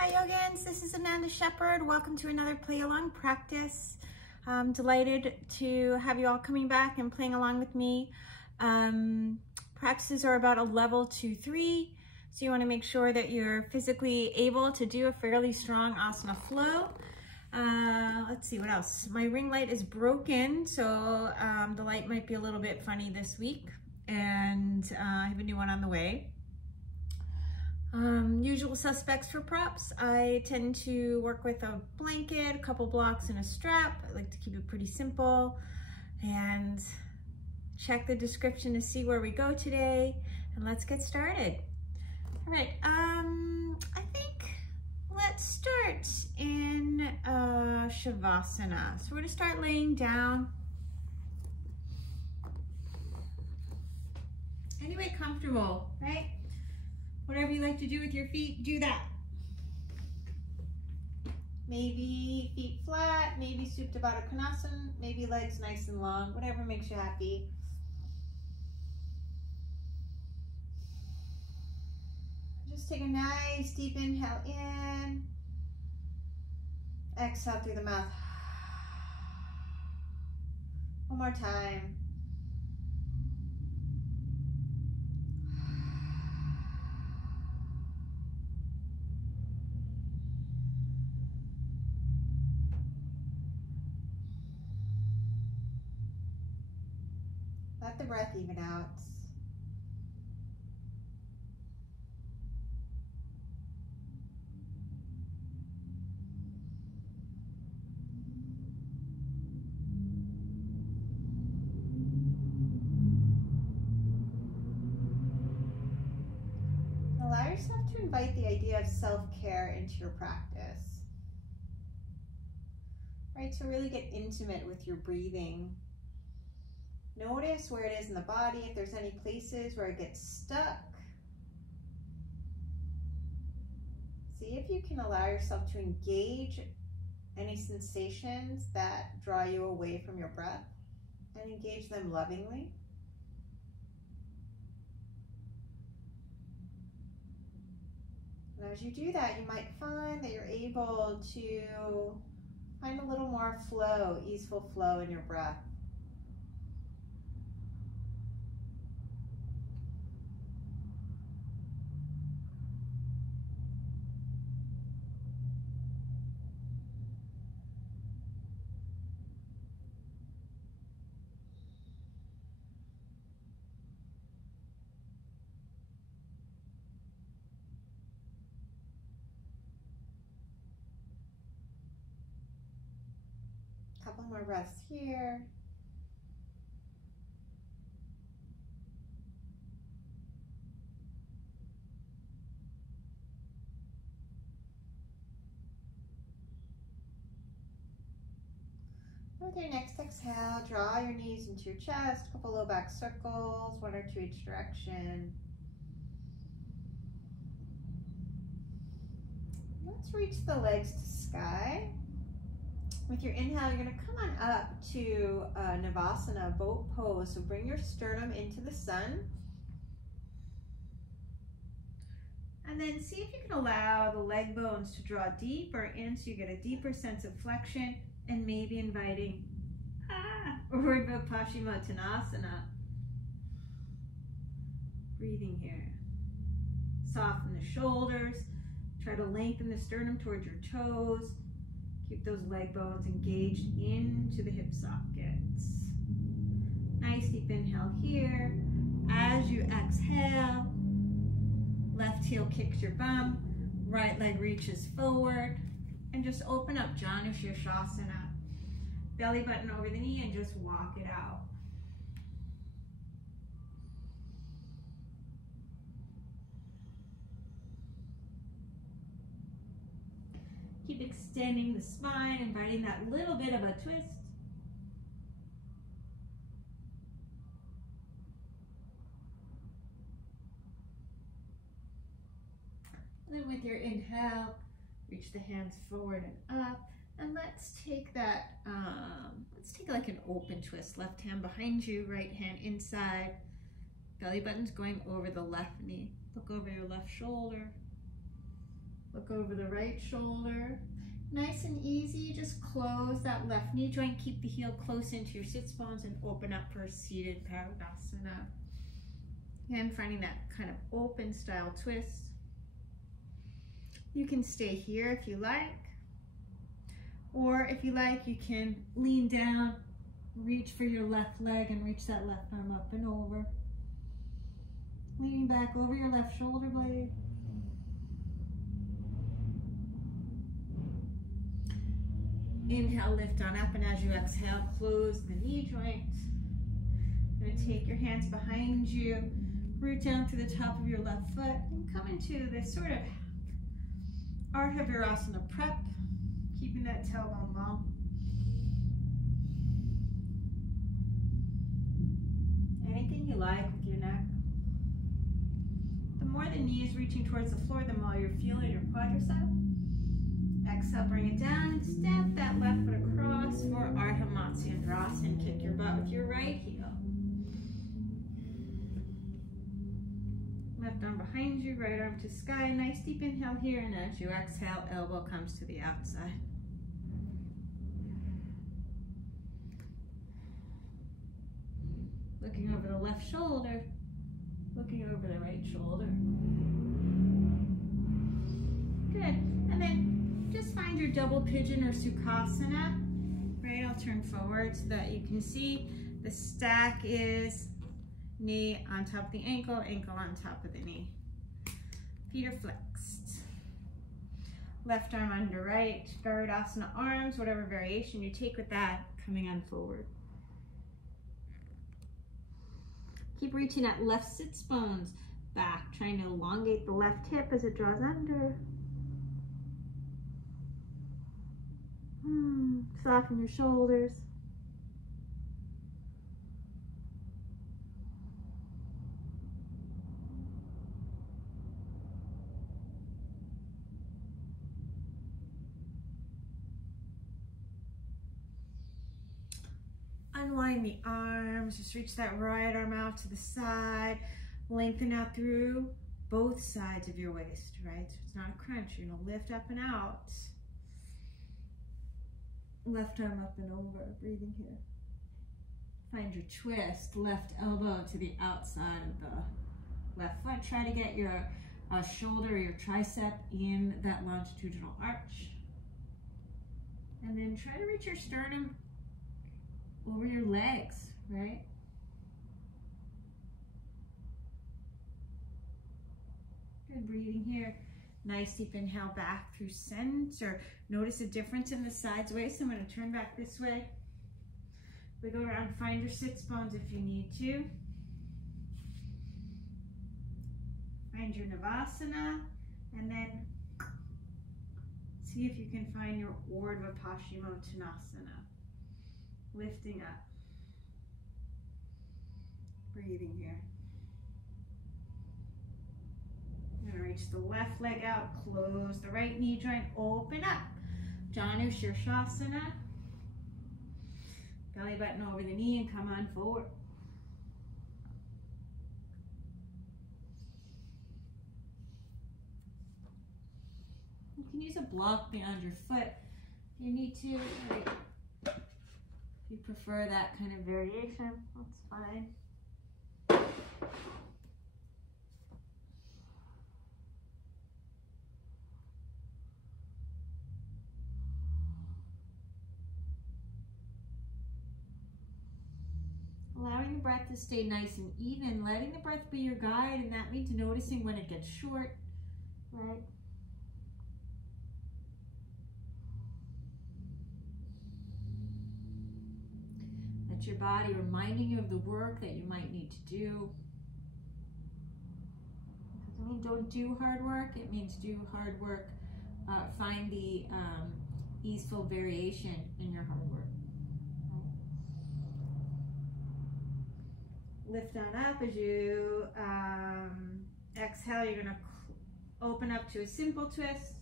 Hi Yogins, this is Ananda Shepherd. Welcome to another play along practice. I'm delighted to have you all coming back and playing along with me. Practices are about a level 2-3, so you want to make sure that you're physically able to do a fairly strong asana flow. Let's see what else. My ring light is broken, so the light might be a little bit funny this week, and I have a new one on the way. Usual suspects for props. I tend to work with a blanket, a couple blocks, and a strap. I like to keep it pretty simple. And check the description to see where we go today. And let's get started. All right, I think let's start in Shavasana. So we're gonna start laying down. Any way comfortable, right? Whatever you like to do with your feet, do that. Maybe feet flat, maybe Supta Baddha Konasana, maybe legs nice and long, whatever makes you happy. Just take a nice deep inhale in. Exhale through the mouth. One more time. Let the breath even out. Allow yourself to invite the idea of self-care into your practice. Right, so really get intimate with your breathing. Notice where it is in the body, if there's any places where it gets stuck. See if you can allow yourself to engage any sensations that draw you away from your breath and engage them lovingly. And as you do that, you might find that you're able to find a little more flow, easeful flow in your breath. Couple more breaths here. With your next exhale, draw your knees into your chest, a couple low back circles, one or two each direction. Let's reach the legs to sky. With your inhale, you're going to come on up to Navasana, boat pose. So bring your sternum into the sun. And then see if you can allow the leg bones to draw deeper in so you get a deeper sense of flexion and maybe inviting Urdhva paschimottanasana. Breathing here. Soften the shoulders. Try to lengthen the sternum towards your toes. Keep those leg bones engaged into the hip sockets. Nice deep inhale here. As you exhale, left heel kicks your bum, right leg reaches forward, and just open up Janu Shirshasana. Belly button over the knee and just walk it out. Keep extending the spine, inviting that little bit of a twist. And then with your inhale, reach the hands forward and up. And let's take that, let's take like an open twist. Left hand behind you, right hand inside. Belly button's going over the left knee. Look over your left shoulder. Look over the right shoulder. Nice and easy, just close that left knee joint, keep the heel close into your sits bones and open up for a seated Pranayama. And finding that kind of open style twist. You can stay here if you like, or if you like, you can lean down, reach for your left leg and reach that left arm up and over. Leaning back over your left shoulder blade. Inhale, lift on up, and as you exhale, close the knee joint. You're going to take your hands behind you, root down through the top of your left foot, and come into this sort of Urdhva Vajrasana prep, keeping that tailbone long. Anything you like with your neck. The more the knee is reaching towards the floor, the more you're feeling your quadricep. Exhale, bring it down and step that left foot across for Urdhva and kick your butt with your right heel. Left arm behind you, right arm to sky. Nice deep inhale here, and as you exhale, elbow comes to the outside. Looking over the left shoulder, looking over the right shoulder. Good, and then just find your double pigeon or sukhasana. Right, I'll turn forward so that you can see the stack is knee on top of the ankle, ankle on top of the knee. Feet are flexed. Left arm under right, Vrksasana arms, whatever variation you take with that, coming on forward. Keep reaching at left sits bones back, trying to elongate the left hip as it draws under. Soften your shoulders. Unwind the arms, just reach that right arm out to the side, lengthen out through both sides of your waist, right? So it's not a crunch, you're gonna lift up and out. Left arm up and over, breathing here. Find your twist, left elbow to the outside of the left foot. Try to get your shoulder or your tricep in that longitudinal arch. And then try to reach your sternum over your legs, right? Good, breathing here. Nice deep inhale back through center. Notice a difference in the sides waist. I'm going to turn back this way. Wiggle around, find your sits bones if you need to. Find your Navasana, and then see if you can find your Urdhva paschimottanasana. Lifting up. Breathing here. I'm going to reach the left leg out, close the right knee joint, open up. Janu Shirshasana. Belly button over the knee and come on forward. You can use a block beyond your foot if you need to. Right? If you prefer that kind of variation, that's fine. Allowing the breath to stay nice and even, letting the breath be your guide, and that means noticing when it gets short, right? That's your body reminding you of the work that you might need to do. It doesn't mean don't do hard work, it means do hard work. Find the easeful variation in your hard work. Lift on up as you exhale. You're going to open up to a simple twist.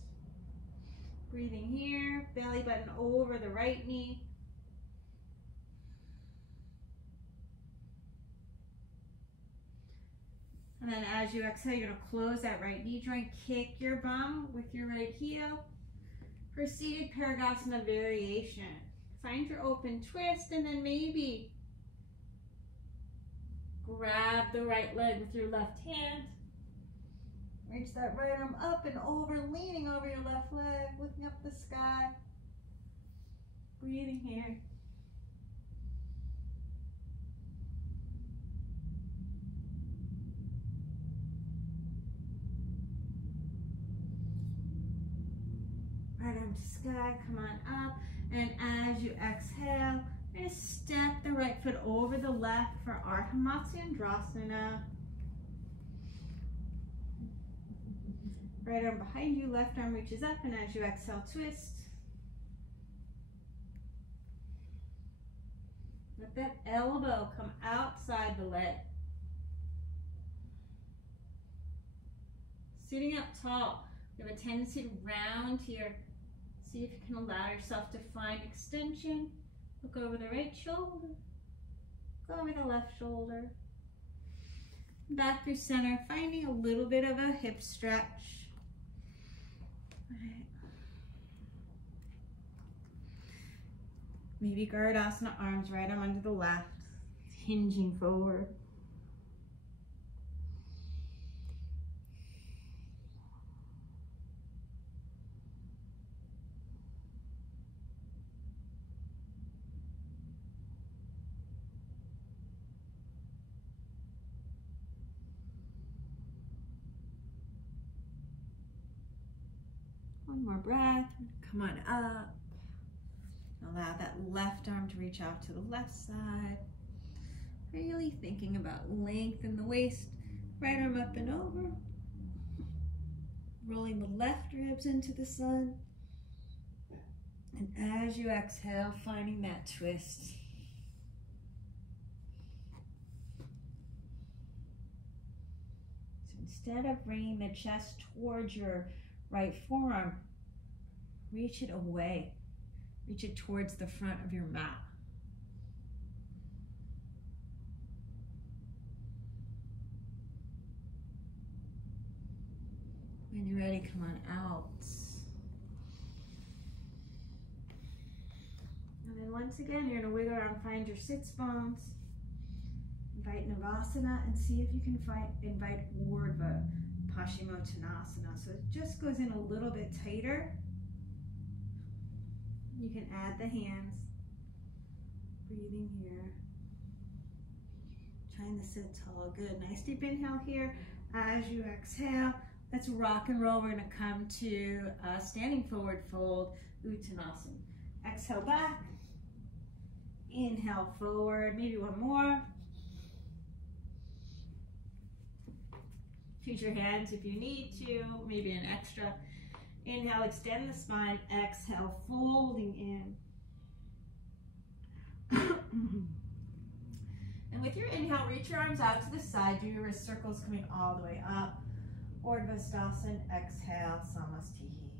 Breathing here, belly button over the right knee. And then as you exhale, you're gonna close that right knee joint, kick your bum with your right heel for seated vrksasana variation. Find your open twist and then maybe grab the right leg with your left hand. Reach that right arm up and over, leaning over your left leg, looking up the sky. Breathing here. Right arm to sky, come on up. And as you exhale, you're going to step the right foot over the left for Urdhva Ustrasana. Right arm behind you, left arm reaches up, and as you exhale, twist. Let that elbow come outside the leg. Sitting up tall, you have a tendency to round here. See if you can allow yourself to find extension. Look over the right shoulder. Go over the left shoulder. Back through center, finding a little bit of a hip stretch. Right. Maybe Urdhva, arms right arm under the left, hinging forward. One more breath, come on up. Allow that left arm to reach out to the left side. Really thinking about length in the waist. Right arm up and over. Rolling the left ribs into the sun. And as you exhale, finding that twist. So instead of bringing the chest towards your right forearm, reach it away. Reach it towards the front of your mat. When you're ready, come on out. And then once again, you're gonna wiggle around, find your sits bones. Invite Navasana and see if you can invite Urdhva, paschimottanasana. So it just goes in a little bit tighter. You can add the hands. Breathing here. Trying to sit tall. Good. Nice deep inhale here. As you exhale, let's rock and roll. We're going to come to a standing forward fold, Uttanasana. Exhale back. Inhale forward. Maybe one more. Use your hands if you need to. Maybe an extra. Inhale, extend the spine. Exhale, folding in. And with your inhale, reach your arms out to the side. Do your wrist circles coming all the way up. Urdhva Ustrasana. Exhale, Samasthihi.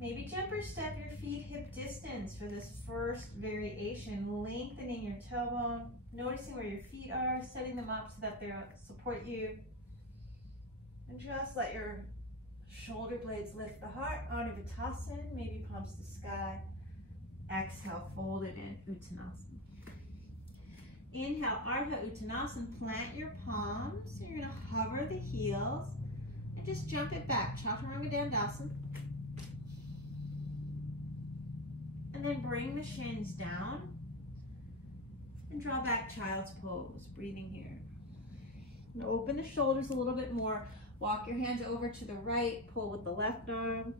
Maybe jump or step your feet hip distance for this first variation. Lengthening your tailbone. Noticing where your feet are. Setting them up so that they'll support you. And just let your shoulder blades lift the heart. Uttanasana, maybe palms to sky. Exhale, fold it in, Uttanasana. Inhale, Adho Uttanasana, plant your palms. You're gonna hover the heels and just jump it back. Chaturanga Dandasana. And then bring the shins down and draw back child's pose, breathing here. And open the shoulders a little bit more. Walk your hands over to the right, pull with the left arm.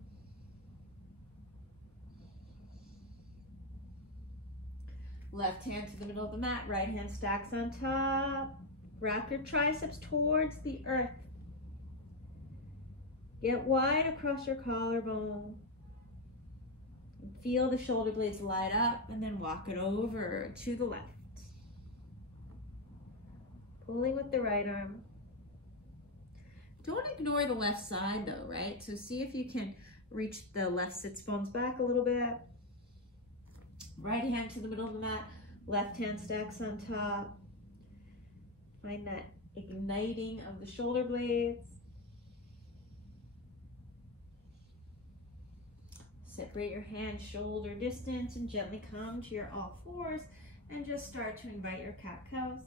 Left hand to the middle of the mat, right hand stacks on top. Wrap your triceps towards the earth. Get wide across your collarbone. Feel the shoulder blades light up and then walk it over to the left. Pulling with the right arm. Don't ignore the left side though, right? So see if you can reach the left sits bones back a little bit. Right hand to the middle of the mat, left hand stacks on top. Find that igniting of the shoulder blades. Separate your hands shoulder distance and gently come to your all fours and just start to invite your cat-cows.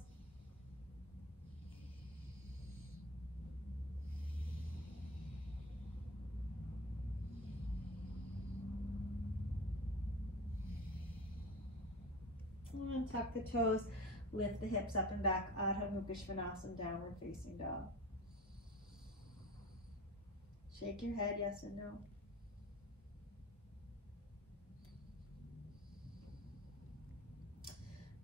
And tuck the toes, lift the hips up and back, Adho Mukha Svanasana, downward facing dog. Shake your head, yes and no.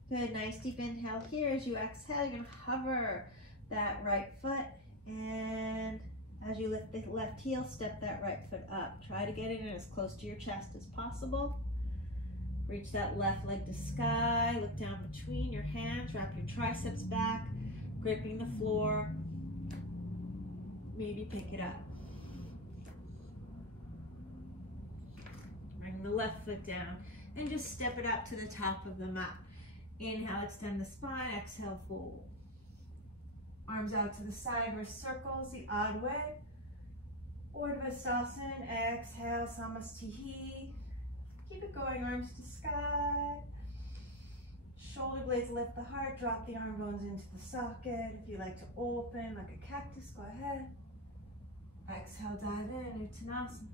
Good, nice deep inhale here. As you exhale, you're gonna hover that right foot, and as you lift the left heel, step that right foot up. Try to get it in as close to your chest as possible. Reach that left leg to sky, look down between your hands, wrap your triceps back, gripping the floor. Maybe pick it up. Bring the left foot down and just step it up to the top of the mat. Inhale, extend the spine, exhale, fold. Arms out to the side, wrist circles the odd way. Vrksasana, exhale, Samastihi. Keep it going, arms to sky. Shoulder blades lift the heart, drop the arm bones into the socket. If you like to open like a cactus, go ahead. Exhale, dive in, Uttanasana.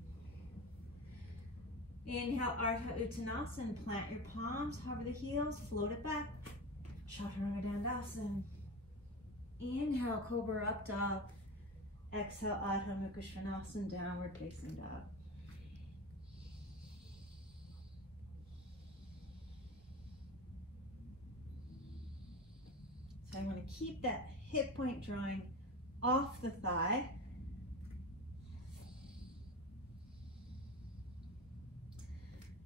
Inhale, Urdhva Uttanasana, plant your palms, hover the heels, float it back. Chaturanga Dandasana. Inhale, Cobra up dog. Exhale, Adho Mukha Svanasana, downward facing dog. So I want to keep that hip point drawing off the thigh.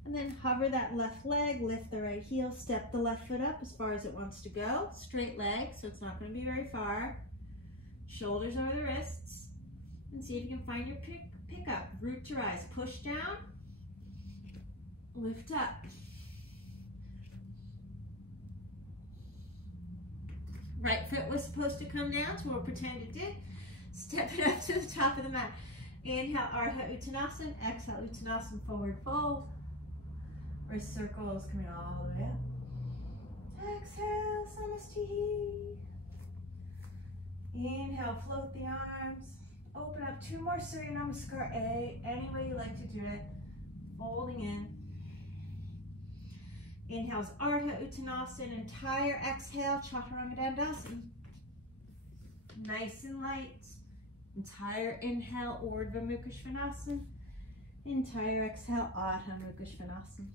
And then hover that left leg, lift the right heel, step the left foot up as far as it wants to go. Straight leg, so it's not going to be very far. Shoulders over the wrists. And see if you can find your pick up. Root to rise, push down, lift up. Right foot was supposed to come down, so we'll pretend it did. Step it up to the top of the mat. Inhale, Urdhva Uttanasana. Exhale, Uttanasana, forward fold. Wrist circles coming all the way up. Exhale, Samastihi. Inhale, float the arms. Open up 2 more Surya Namaskar A, any way you like to do it. Folding in. Inhales, Urdhva Uttanasana. Entire exhale, Chaturanga Dandasana. Nice and light. Entire inhale, Urdhva Mukha Svanasana. Entire exhale, Adho Mukha Svanasana.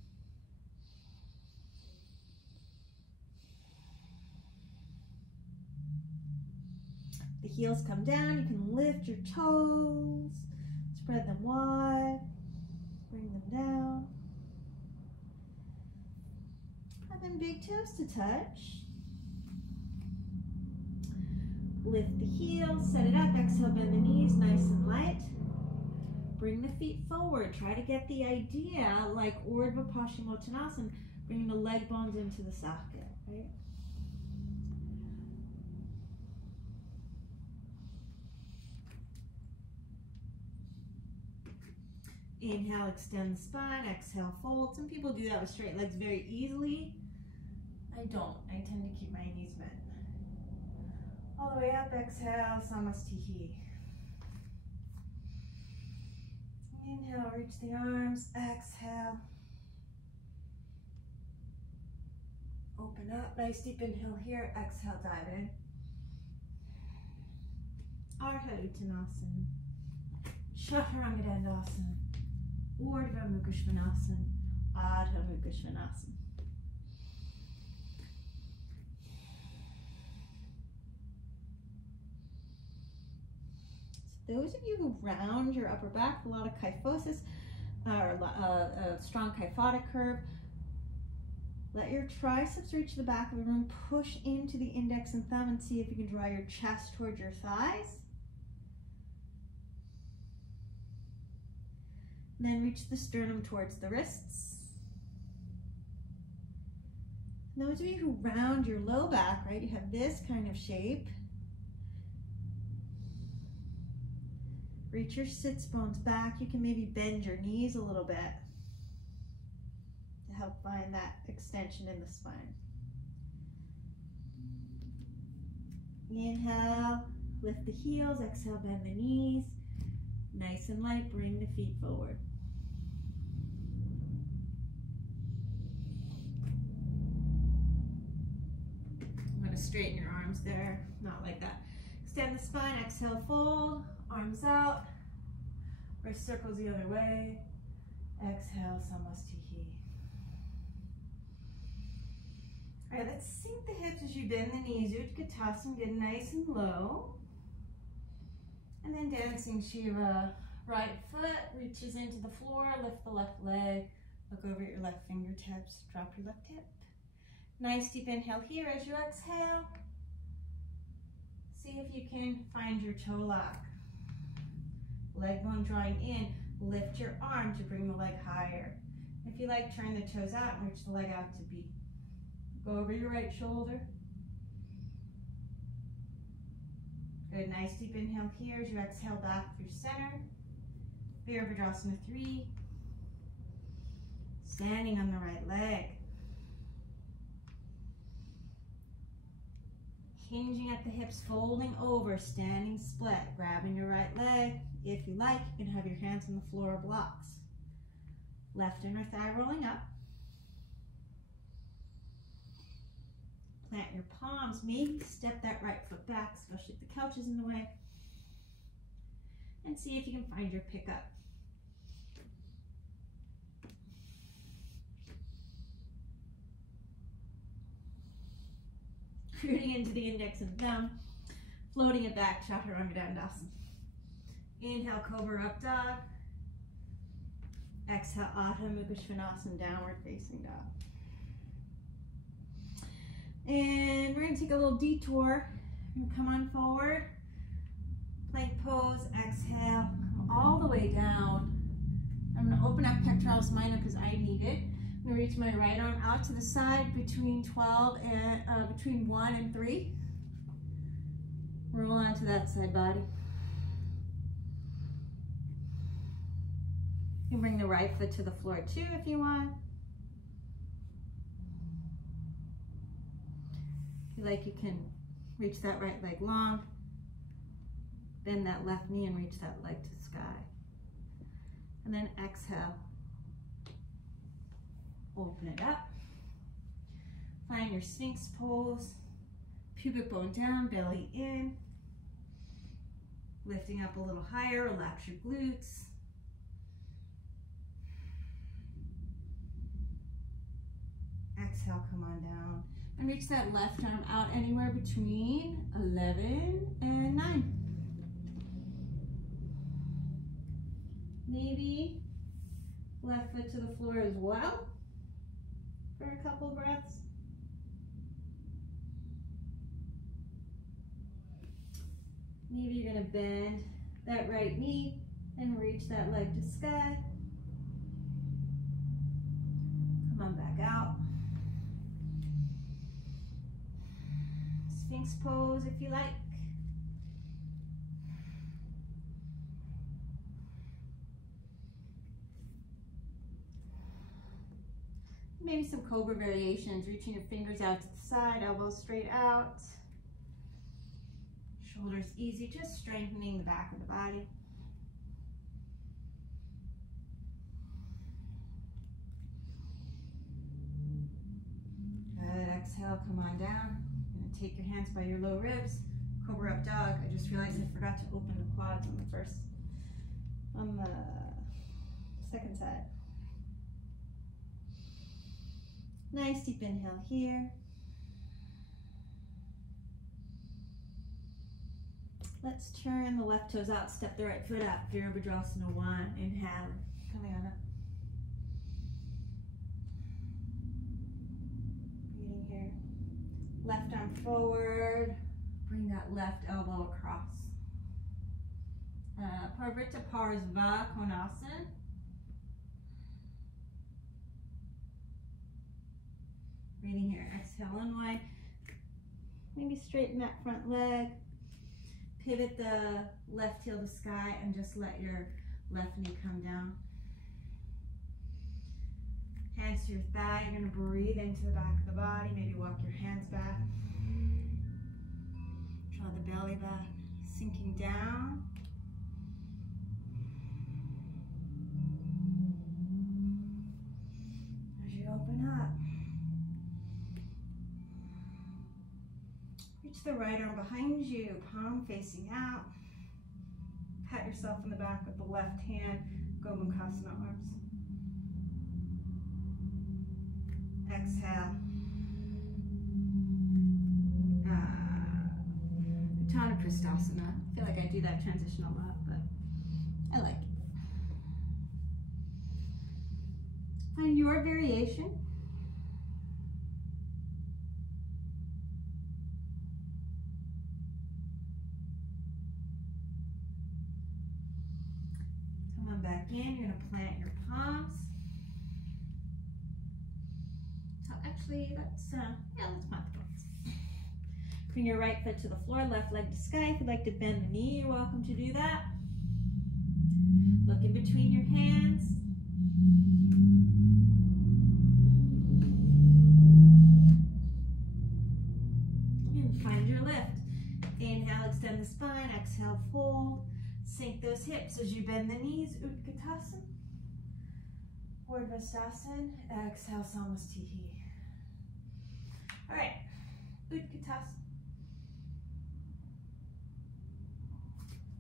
The heels come down, you can lift your toes, spread them wide, bring them down. And then big toes to touch. Lift the heels, set it up, exhale, bend the knees, nice and light. Bring the feet forward, try to get the idea like Urdhva paschimottanasana, bringing the leg bones into the socket, right? Inhale, extend the spine, exhale, fold. Some people do that with straight legs very easily. I don't, I tend to keep my knees bent. All the way up, exhale, Samastihi. Inhale, reach the arms, exhale. Open up, nice deep inhale here, exhale, dive in. Urdhva Uttanasana. Chaturanga Dandasana. Urdhva Mukha Svanasana, Adho Mukha Svanasana. So those of you who round your upper back, a lot of kyphosis, or a strong kyphotic curve, let your triceps reach the back of the room, push into the index and thumb and see if you can draw your chest towards your thighs. Then reach the sternum towards the wrists. Those of you who round your low back, right, you have this kind of shape. Reach your sits bones back. You can maybe bend your knees a little bit to help find that extension in the spine. Inhale, lift the heels. Exhale, bend the knees. Nice and light, bring the feet forward. I'm going to straighten your arms there, not like that. Extend the spine, exhale, fold, arms out, or circles the other way. Exhale, Samasthiti. All right, let's sink the hips as you bend the knees. Utkatasana, get nice and low. And then dancing Shiva. Right foot reaches into the floor, lift the left leg, look over at your left fingertips, drop your left hip. Nice deep inhale here as you exhale. See if you can find your toe lock. Leg bone drawing in, lift your arm to bring the leg higher. If you like, turn the toes out and reach the leg out to B. Go over your right shoulder. Good, nice deep inhale here as you exhale back through center. Vrksasana 3. Standing on the right leg. Hinging at the hips, folding over, standing split, grabbing your right leg. If you like, you can have your hands on the floor blocks. Left inner thigh rolling up. Plant your palms, maybe step that right foot back, especially if the couch is in the way. And see if you can find your pickup. Rooting into the index and thumb, floating it back, Chaturanga Dandasana. Inhale, Cobra Up Dog. Exhale, Adho Mukha Svanasana, Downward Facing Dog. And we're going to take a little detour. Come on forward. Plank pose, exhale, come all the way down. I'm going to open up pectoralis minor because I need it. I'm going to reach my right arm out to the side between 1 and 3. Roll onto that side body. You can bring the right foot to the floor too if you want. If you like, you can reach that right leg long. Bend that left knee and reach that leg to the sky. And then exhale. Open it up. Find your Sphinx pose. Pubic bone down, belly in. Lifting up a little higher, relax your glutes. Exhale, come on down. And reach that left arm out anywhere between 11 and 9. Maybe left foot to the floor as well for a couple breaths. Maybe you're going to bend that right knee and reach that leg to sky. Come on back out. Sphinx pose if you like. Maybe some cobra variations, reaching your fingers out to the side, elbows straight out. Shoulders easy, just strengthening the back of the body. Good, exhale, come on down. You're gonna take your hands by your low ribs, Cobra Up Dog. I just realized I forgot to open the quads on the second side. Nice deep inhale here. Let's turn the left toes out, step the right foot up. Vrksasana 1, inhale, coming on up. Breathing here. Left arm forward, bring that left elbow across. Parvrita Parsva Konasana. Breathing here. Exhale, unwind. Maybe straighten that front leg. Pivot the left heel to sky and just let your left knee come down. Hands to your thigh. You're going to breathe into the back of the body. Maybe walk your hands back. Draw the belly back. Sinking down. As you open up. Reach the right arm behind you, palm facing out. Pat yourself in the back with the left hand. Go mukha arms. Exhale. Ustrasana. I feel like I do that transition a lot, but I like it. Find your variation. Come on back in. You're going to plant your palms. So actually, let's plant the palms. Bring your right foot to the floor, left leg to sky. If you'd like to bend the knee, you're welcome to do that. Look in between your hands. And find your lift. Inhale, extend the spine. Exhale, fold. Sink those hips as you bend the knees. Utkatasana. Vrksasana. Exhale, Samasthihi. All right. Utkatasana.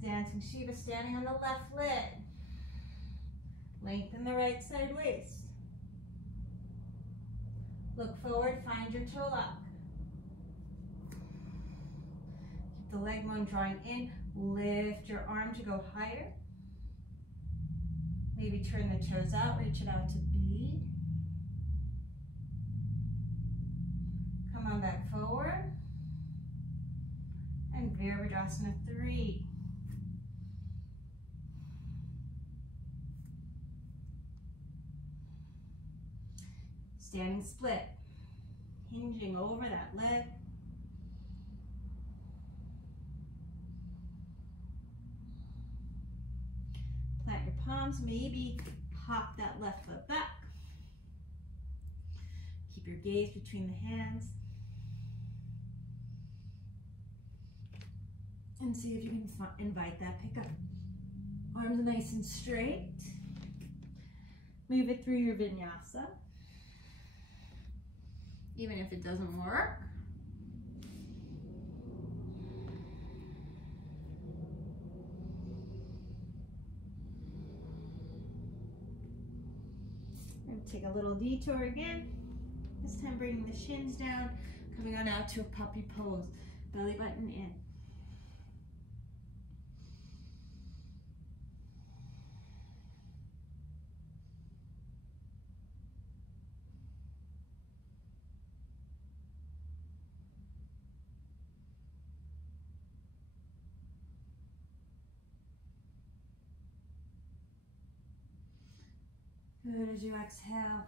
Dancing Shiva, standing on the left leg. Lengthen the right side waist. Look forward, find your toe lock. Keep the leg bone drawing in. Lift your arm to go higher. Maybe turn the toes out, reach it out to B. Come on back forward. And Vajrasana 3. Standing split, hinging over that leg. Plant your palms, maybe hop that left foot back. Keep your gaze between the hands. And see if you can invite that pickup. Arms nice and straight. Move it through your vinyasa. Even if it doesn't work. We're going to take a little detour again. This time bringing the shins down, coming on out to a puppy pose. Belly button in. Good as you exhale.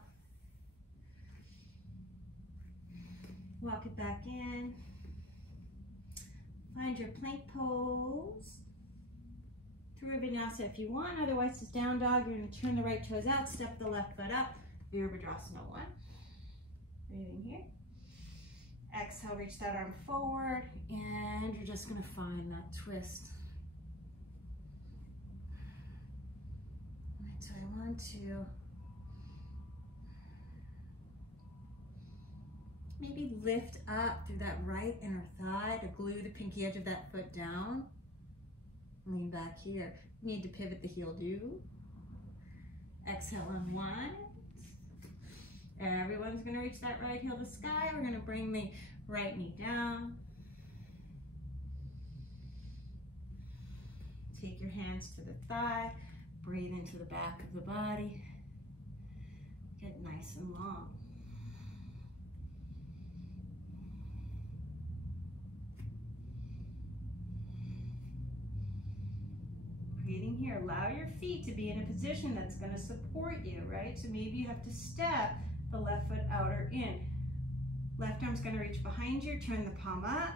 Walk it back in. Find your plank pose. Through a vinyasa if you want, otherwise it's down dog. You're going to turn the right toes out, step the left foot up. Vajrasana 1. Breathing here. Exhale, reach that arm forward, and you're just going to find that twist. Right, so I want to maybe lift up through that right inner thigh to glue the pinky edge of that foot down. Lean back here. Need to pivot the heel, do. Exhale, unwind. Everyone's going to reach that right heel to sky. We're going to bring the right knee down. Take your hands to the thigh. Breathe into the back of the body. Get nice and long. Breathing here, allow your feet to be in a position that's going to support you, right? So maybe you have to step the left foot out or in. Left arm's gonna reach behind you, turn the palm up.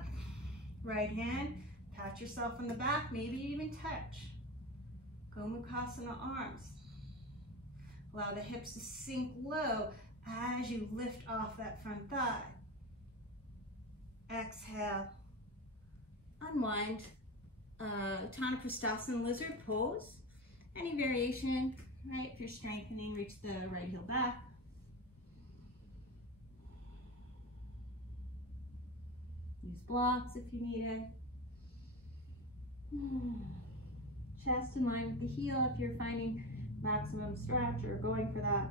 Right hand, pat yourself on the back, maybe even touch. Go mukhasana arms. Allow the hips to sink low as you lift off that front thigh. Exhale. Unwind. Uttanapustasana lizard pose. Any variation, right? If you're strengthening, reach the right heel back. Use blocks if you need it. Chest in line with the heel if you're finding maximum stretch or going for that.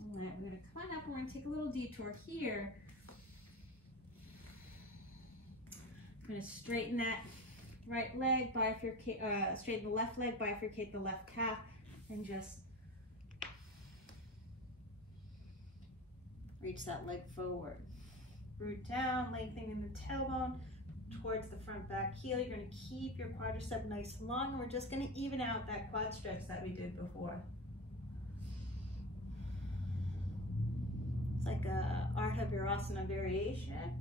All right, we're going to come on up and we're going to take a little detour here. I'm going to straighten that right leg, bifurcate, straighten the left leg, bifurcate the left calf, and just reach that leg forward. Root down, lengthening the tailbone towards the front back heel. You're going to keep your quadricep nice and long, and we're just going to even out that quad stretch that we did before. It's like a Urdhva Virasana variation.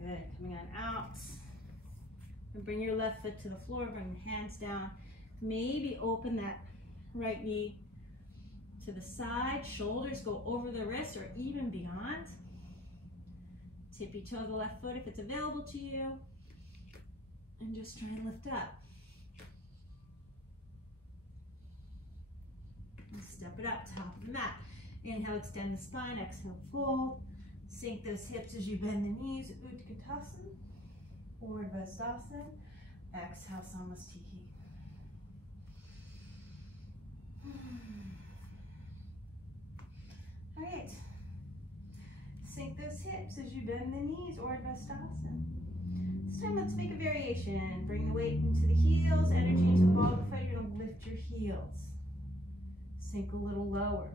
Good, coming on out. And bring your left foot to the floor, bring your hands down. Maybe open that right knee to the side, shoulders go over the wrists or even beyond. Tippy toe the left foot if it's available to you. And just try and lift up. And step it up, top of the mat. Inhale, extend the spine, exhale, fold. Sink those hips as you bend the knees, Utkatasana, or Vrksasana. Exhale, Samastiki. All right. Sink those hips as you bend the knees, or Vrksasana. This time, let's make a variation. Bring the weight into the heels, energy into the ball of the foot. You're going to lift your heels. Sink a little lower.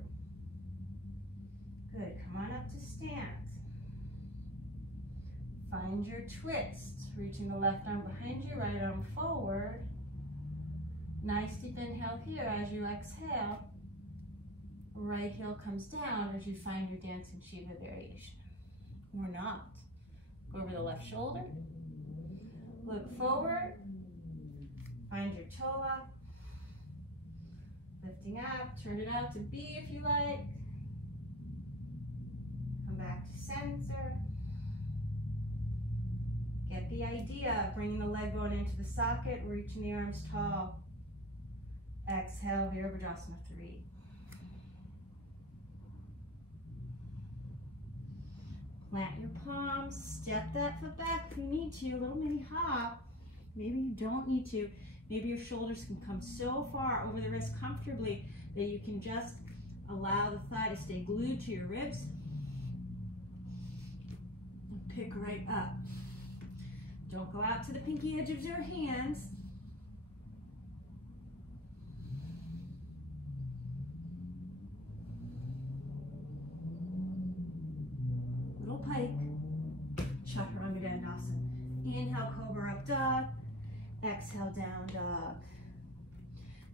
Good. Come on up to stand. Find your twist. Reaching the left arm behind you, right arm forward. Nice deep inhale here as you exhale. Right heel comes down as you find your dancing Shiva variation. Or not. Go over the left shoulder. Look forward. Find your toe up. Lifting up. Turn it out to B if you like. Come back to center. Get the idea of bringing the leg bone into the socket, reaching the arms tall. Exhale, Vrksasana 3. Plant your palms, step that foot back if you need to, a little mini hop. Maybe you don't need to. Maybe your shoulders can come so far over the wrist comfortably that you can just allow the thigh to stay glued to your ribs. And pick right up. Don't go out to the pinky edge of your hands. Little pike. Chaturanga. Inhale, cobra up dog. Exhale, down dog.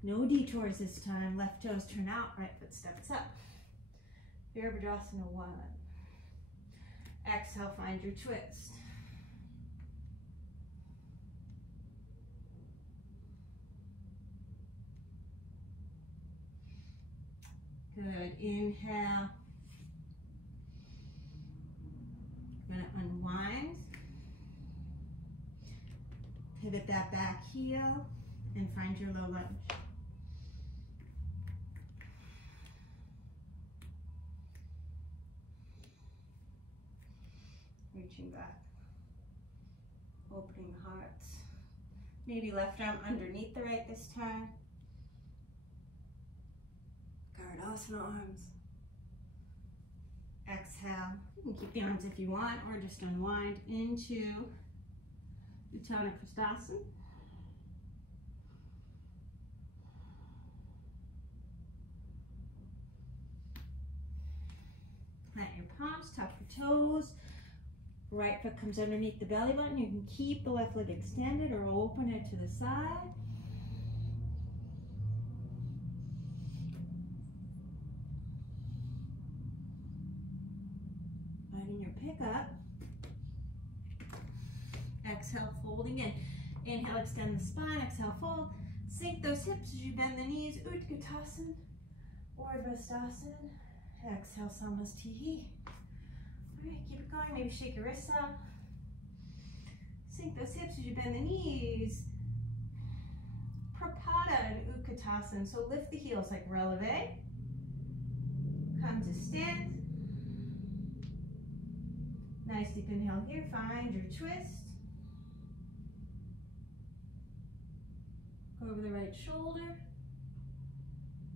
No detours this time. Left toes turn out, right foot steps up. Vrksasana 1. Exhale, find your twist. Good. Inhale. You're going to unwind. Pivot that back heel and find your low lunge. Reaching back. Opening heart. Maybe left arm underneath the right this time. Asana arms. Exhale. You can keep the arms if you want, or just unwind into Uttanapustasana. Plant your palms, tuck your toes. Right foot comes underneath the belly button. You can keep the left leg extended or open it to the side. Finding your pickup. Exhale, folding in. Inhale, extend the spine. Exhale, fold. Sink those hips as you bend the knees. Urdhva or Vrksasana. Exhale, Samasthihi. All right, keep it going. Maybe shake your wrists out. Sink those hips as you bend the knees. Prapada and Utkasana. So lift the heels like releve. Come to stand. Nice deep inhale here. Find your twist. Go over the right shoulder.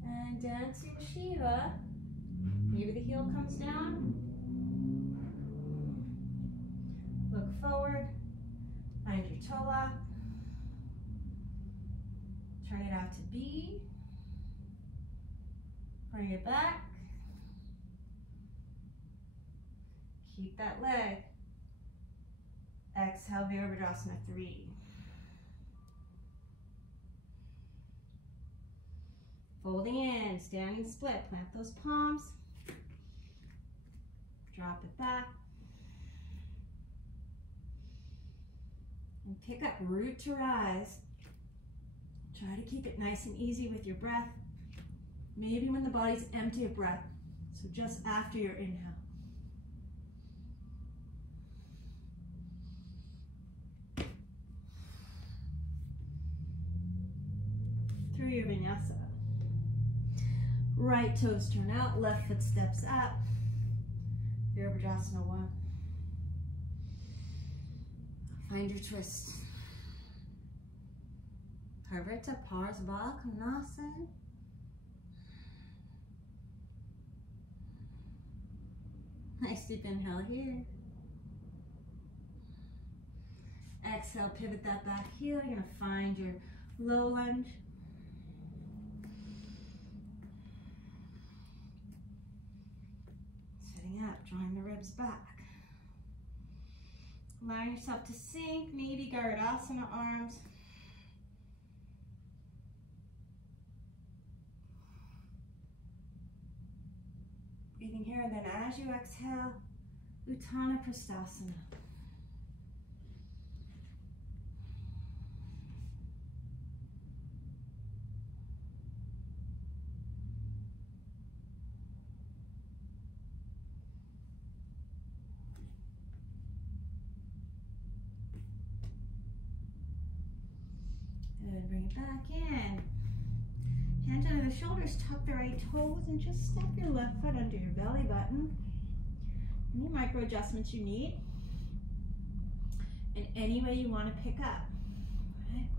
And down to Shiva. Maybe the heel comes down. Look forward. Find your toe lock. Turn it out to B. Bring it back. Keep that leg. Exhale, Vajrasana 3. Folding in, standing split. Plant those palms. Drop it back. And pick up, root to rise. Try to keep it nice and easy with your breath. Maybe when the body's empty of breath. So just after your inhale. Through your vinyasa. Right toes turn out, left foot steps up. Vrksasana 1. Find your twist. Parvata paschimottanasana. Nice deep inhale here. Exhale, pivot that back heel. You're going to find your low lunge. Sitting up, drawing the ribs back. Allowing yourself to sink, maybe Urdhva arms. Breathing here, and then as you exhale, Ustrasana. Good, bring it back in. Hands under the shoulders, tuck the right toes, and just step your left foot under your belly button. Any micro adjustments you need, and any way you want to pick up. Right?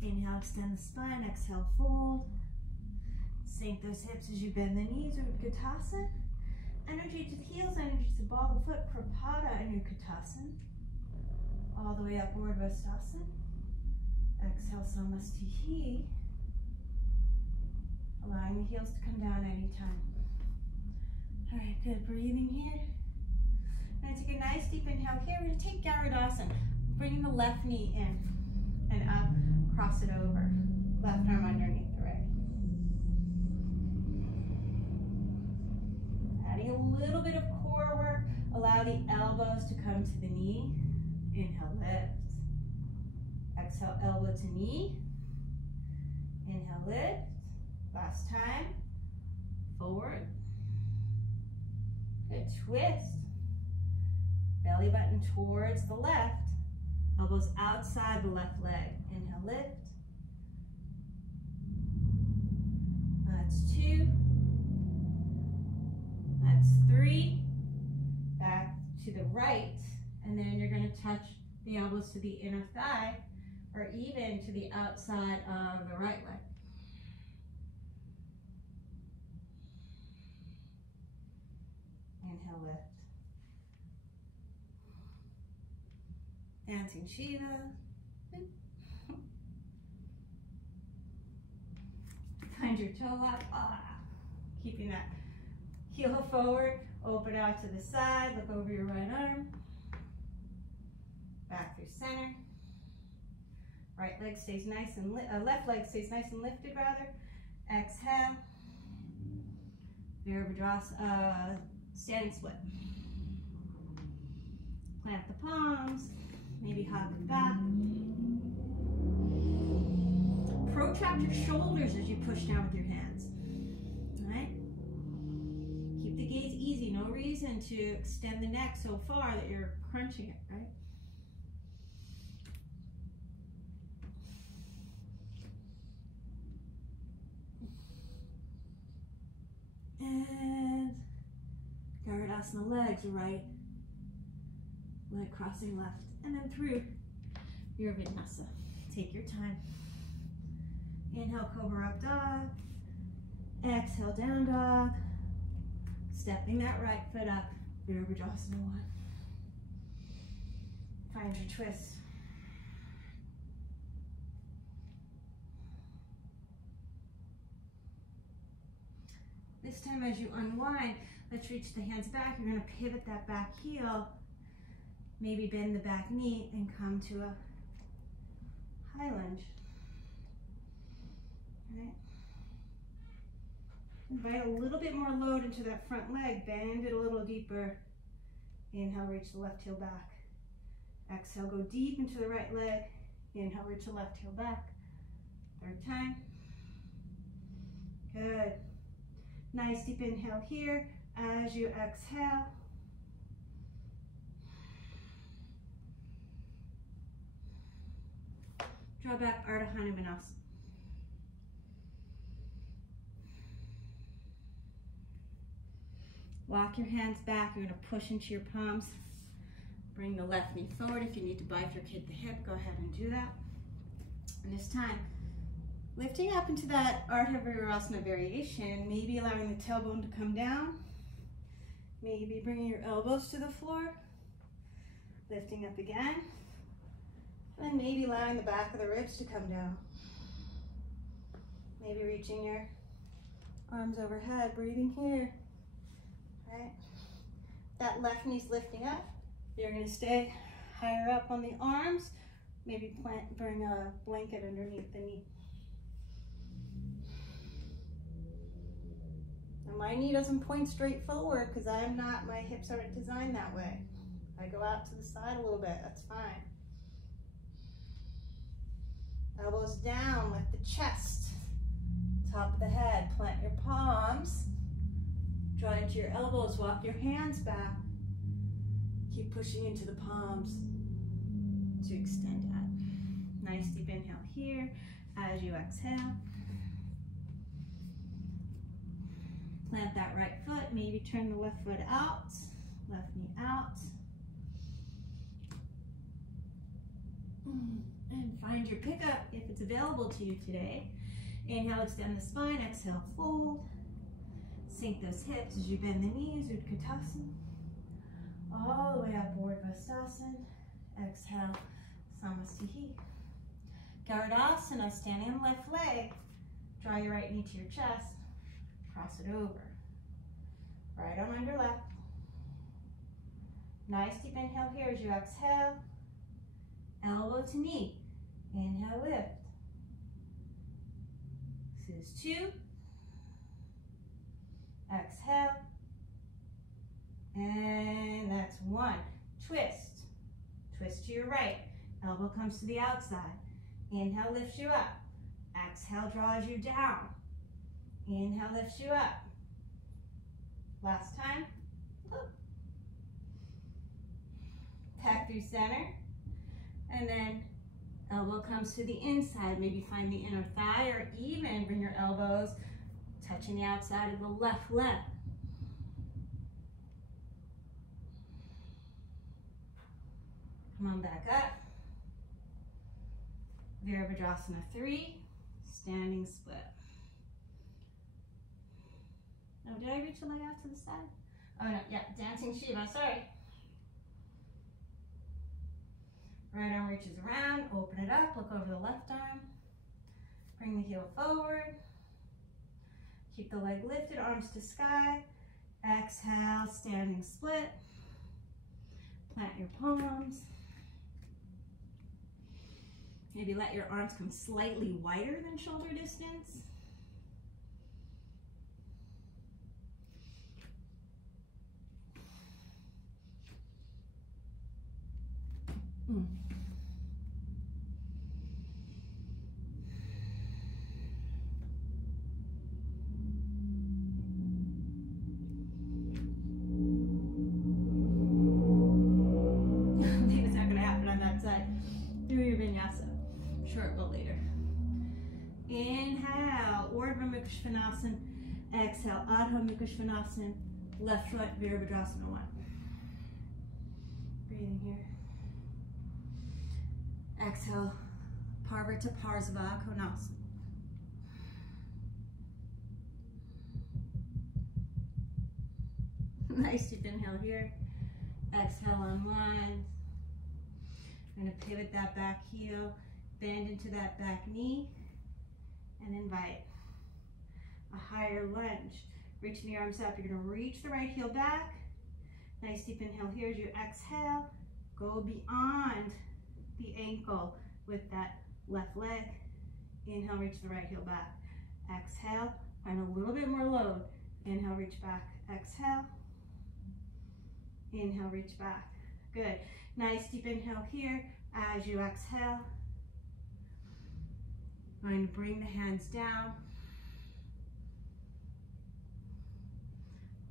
Inhale, extend the spine. Exhale, fold. Sink those hips as you bend the knees, Urdhva. Energy to the heels, energy to the ball of the foot, Prapada and Urdhva. All the way up, Vrksasana. Exhale, Samasthihi. Allowing the heels to come down anytime. All right, good. Breathing here. We're going to take a nice deep inhale here. We're going to take Urdhva. Bringing the left knee in and up, cross it over. Left arm underneath the right. Adding a little bit of core work. Allow the elbows to come to the knee. Inhale, lift. Exhale, elbow to knee. Inhale, lift. Last time. Forward. Good, twist. Belly button towards the left. Elbows outside the left leg. Inhale, lift. That's 2. That's 3. Back to the right. And then you're going to touch the elbows to the inner thigh or even to the outside of the right leg. Inhale, lift. Dancing Shiva. Find your toe up. Keeping that heel forward. Open out to the side. Look over your right arm. Back through center. Right leg stays nice and left leg stays nice and lifted rather. Exhale. Vrksasana, standing split. Plant the palms. Maybe hug it back. Protract your shoulders as you push down with your hands. All right. Keep the gaze easy. No reason to extend the neck so far that you're crunching it, right? And Vrksasana legs, right leg crossing left, and then through your vinyasa. Take your time. Inhale, Cobra Up Dog. Exhale, Down Dog. Stepping that right foot up, Vrksasana 1. Find your twist. This time as you unwind, let's reach the hands back. You're going to pivot that back heel. Maybe bend the back knee and come to a high lunge. All right. Invite a little bit more load into that front leg. Bend it a little deeper. Inhale, reach the left heel back. Exhale, go deep into the right leg. Inhale, reach the left heel back. Third time. Good. Nice deep inhale here as you exhale. Draw back, Urdhva Hanumanasana. Walk your hands back. You're going to push into your palms. Bring the left knee forward. If you need to bifurcate the hip, go ahead and do that. And this time, lifting up into that Adho Vajrasana variation, maybe allowing the tailbone to come down. Maybe bringing your elbows to the floor. Lifting up again. And maybe allowing the back of the ribs to come down. Maybe reaching your arms overhead, breathing here. Right? That left knee's lifting up. You're going to stay higher up on the arms. Maybe bring a blanket underneath the knee. Now my knee doesn't point straight forward because my hips aren't designed that way. I go out to the side a little bit, that's fine. Elbows down, lift the chest. Top of the head, plant your palms. Draw into your elbows, walk your hands back. Keep pushing into the palms to extend that. Nice deep inhale here as you exhale. Plant that right foot, maybe turn the left foot out, left knee out. And find your pickup if it's available to you today. Inhale, extend the spine, exhale, fold. Sink those hips as you bend the knees, Ustrasana. All the way up, vrksasana. Exhale, Samastihi. Vrksasana, standing on the left leg. Draw your right knee to your chest. Cross it over. Right arm under left. Nice deep inhale here as you exhale. Elbow to knee. Inhale, lift. This is 2. Exhale. And that's 1. Twist. Twist to your right. Elbow comes to the outside. Inhale, lifts you up. Exhale, draws you down. Inhale, lifts you up. Last time. Back through center. And then elbow comes to the inside. Maybe find the inner thigh or even bring your elbows touching the outside of the left leg. Come on back up. Vrksasana 3, standing split. Oh, did I reach the leg out to the side? Oh no, yeah, dancing Shiva, sorry. Right arm reaches around, open it up, look over the left arm. Bring the heel forward. Keep the leg lifted, arms to sky. Exhale, standing split. Plant your palms. Maybe let your arms come slightly wider than shoulder distance. Short but later. Inhale, Urdhva Svanasana. Exhale, Adho Svanasana. Left foot, Vajrasana 1. Breathing here. Exhale, Parvata Parsva Konasana. Nice deep inhale here. Exhale, unwind. I'm going to pivot that back heel. Bend into that back knee and invite a higher lunge. Reaching the arms up, you're going to reach the right heel back. Nice deep inhale here as you exhale. Go beyond the ankle with that left leg. Inhale, reach the right heel back. Exhale, find a little bit more load. Inhale, reach back. Exhale. Inhale, reach back. Good. Nice deep inhale here as you exhale. Going to bring the hands down.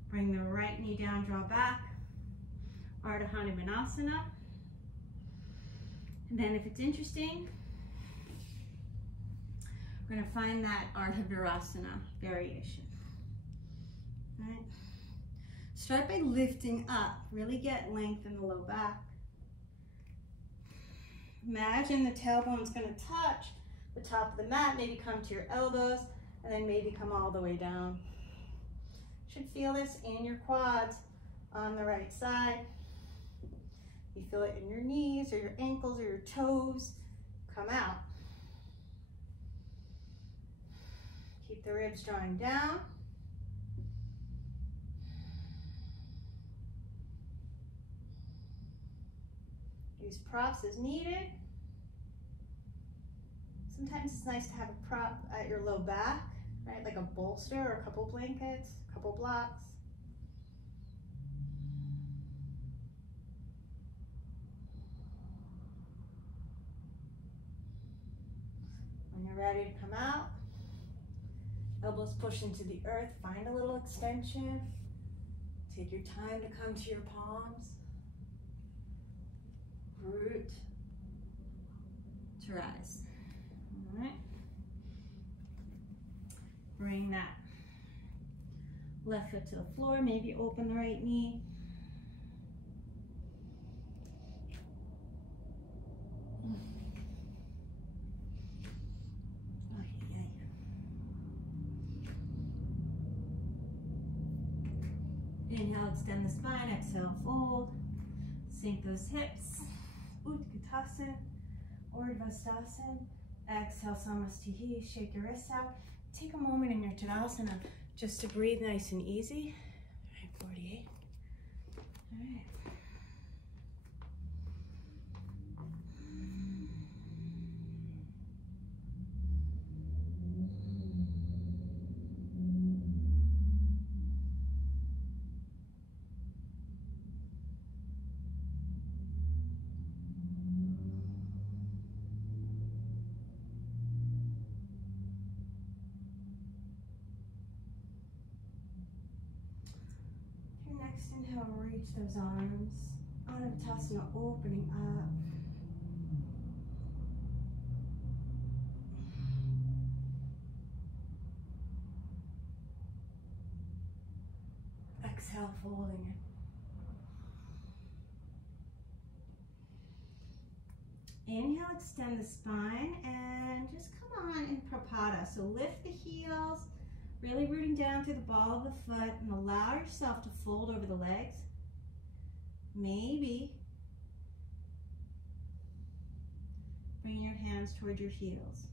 Bring the right knee down, draw back. Urdhva Vajrasana. And then if it's interesting, we're going to find that Urdhva Vajrasana variation. All right. Start by lifting up. Really get length in the low back. Imagine the tailbone's going to touch the top of the mat, maybe come to your elbows, and then maybe come all the way down. Should feel this in your quads on the right side. You feel it in your knees or your ankles or your toes. Come out. Keep the ribs drawing down. Use props as needed. Sometimes it's nice to have a prop at your low back, right? Like a bolster or a couple blankets, a couple blocks. When you're ready to come out, elbows push into the earth, find a little extension. Take your time to come to your palms. Root to rise. All right. Bring that left foot to the floor. Maybe open the right knee. Inhale, extend the spine. Exhale, fold. Sink those hips. Utkatasana, Urdhva. Exhale, Samastihi, shake your wrists out. Take a moment in your Tadasana just to breathe nice and easy. All right, 48. All right. Next inhale, reach those arms. Anavtasana, opening up. Exhale, folding it. Inhale, extend the spine and just come on in Prapada. So lift the heels. Really rooting down through the ball of the foot and allow yourself to fold over the legs. Maybe Bring your hands towards your heels.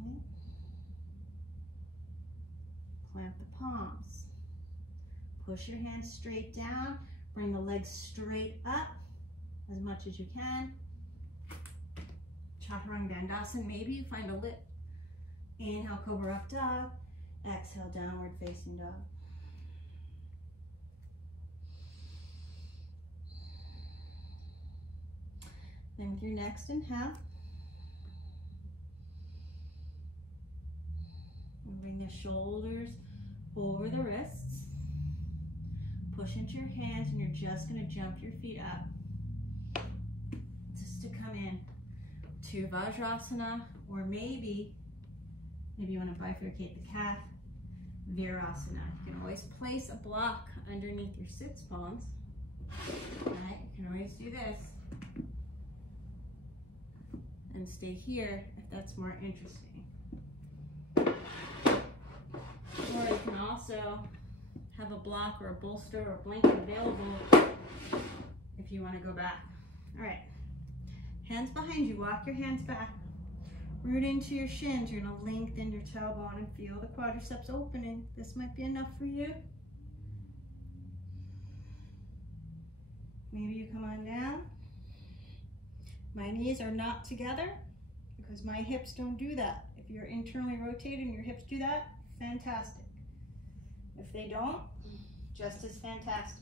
Okay. Plant the palms. Push your hands straight down. Bring the legs straight up as much as you can. Chaturanga, maybe you find a lip. Inhale, Cobra Up Dog. Exhale, Downward Facing Dog. Then with your next inhale, bring the shoulders over the wrists. Push into your hands, and you're just going to jump your feet up just to come in to Vajrasana, or maybe you want to bifurcate the calf, vrksasana. You can always place a block underneath your sits bones. Right? You can always do this and stay here if that's more interesting. Or you can also have a block or a bolster or a blanket available if you want to go back. All right, hands behind you, walk your hands back. Root into your shins. You're going to lengthen your tailbone and feel the quadriceps opening. This might be enough for you. Maybe you come on down. My knees are not together because my hips don't do that. If you're internally rotated and your hips do that, fantastic. If they don't, just as fantastic.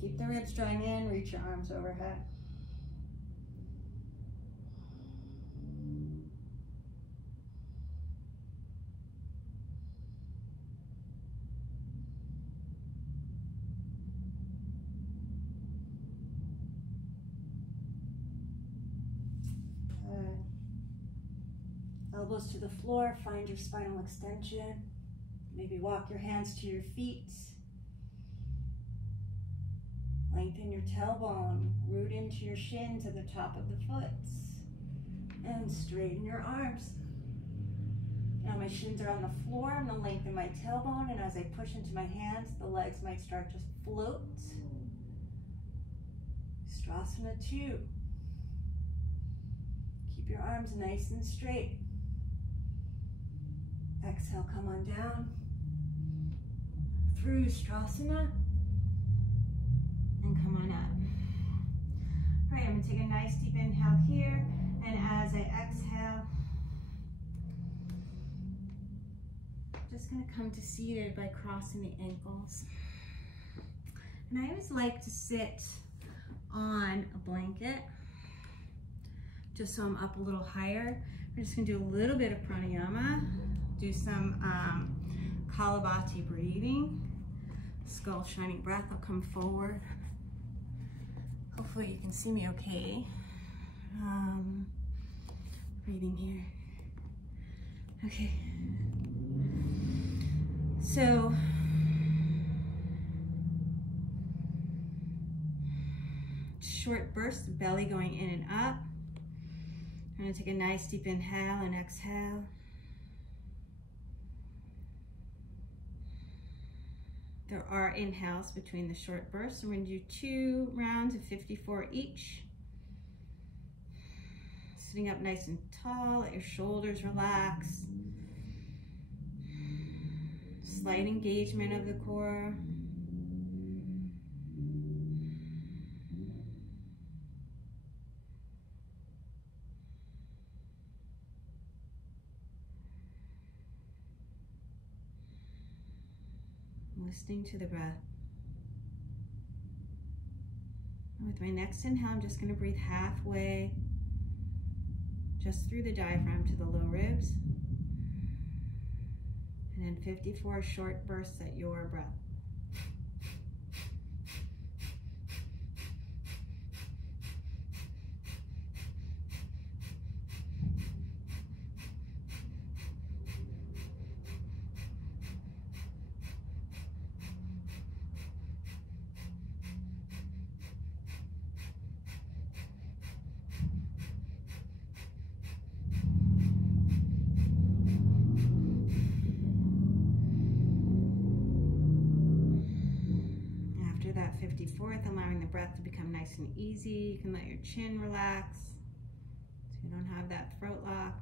Keep the ribs drawing in, reach your arms overhead. Good. Elbows to the floor, find your spinal extension. Maybe walk your hands to your feet. Lengthen your tailbone, root into your shin to the top of the foot, and straighten your arms. Now my shins are on the floor. I'm going to lengthen my tailbone, and as I push into my hands, the legs might start to float. Ustrasana 2. Keep your arms nice and straight. Exhale, come on down through Ustrasana. And come on up. All right, I'm gonna take a nice deep inhale here, and as I exhale, just gonna come to seated by crossing the ankles. And I always like to sit on a blanket, just so I'm up a little higher. We're just gonna do a little bit of pranayama, do some kapalabhati breathing, skull shining breath. I'll come forward. Hopefully you can see me okay. Breathing here. Okay. So, short bursts, belly going in and up. I'm gonna take a nice deep inhale and exhale. There are inhales between the short bursts, and we're going to do 2 rounds of 54 each. Sitting up nice and tall, let your shoulders relax. Slight engagement of the core. Listening to the breath. And with my next inhale, I'm just going to breathe halfway, just through the diaphragm to the low ribs. And then 54 short bursts at your breath. 54th, allowing the breath to become nice and easy. You can let your chin relax so you don't have that throat lock.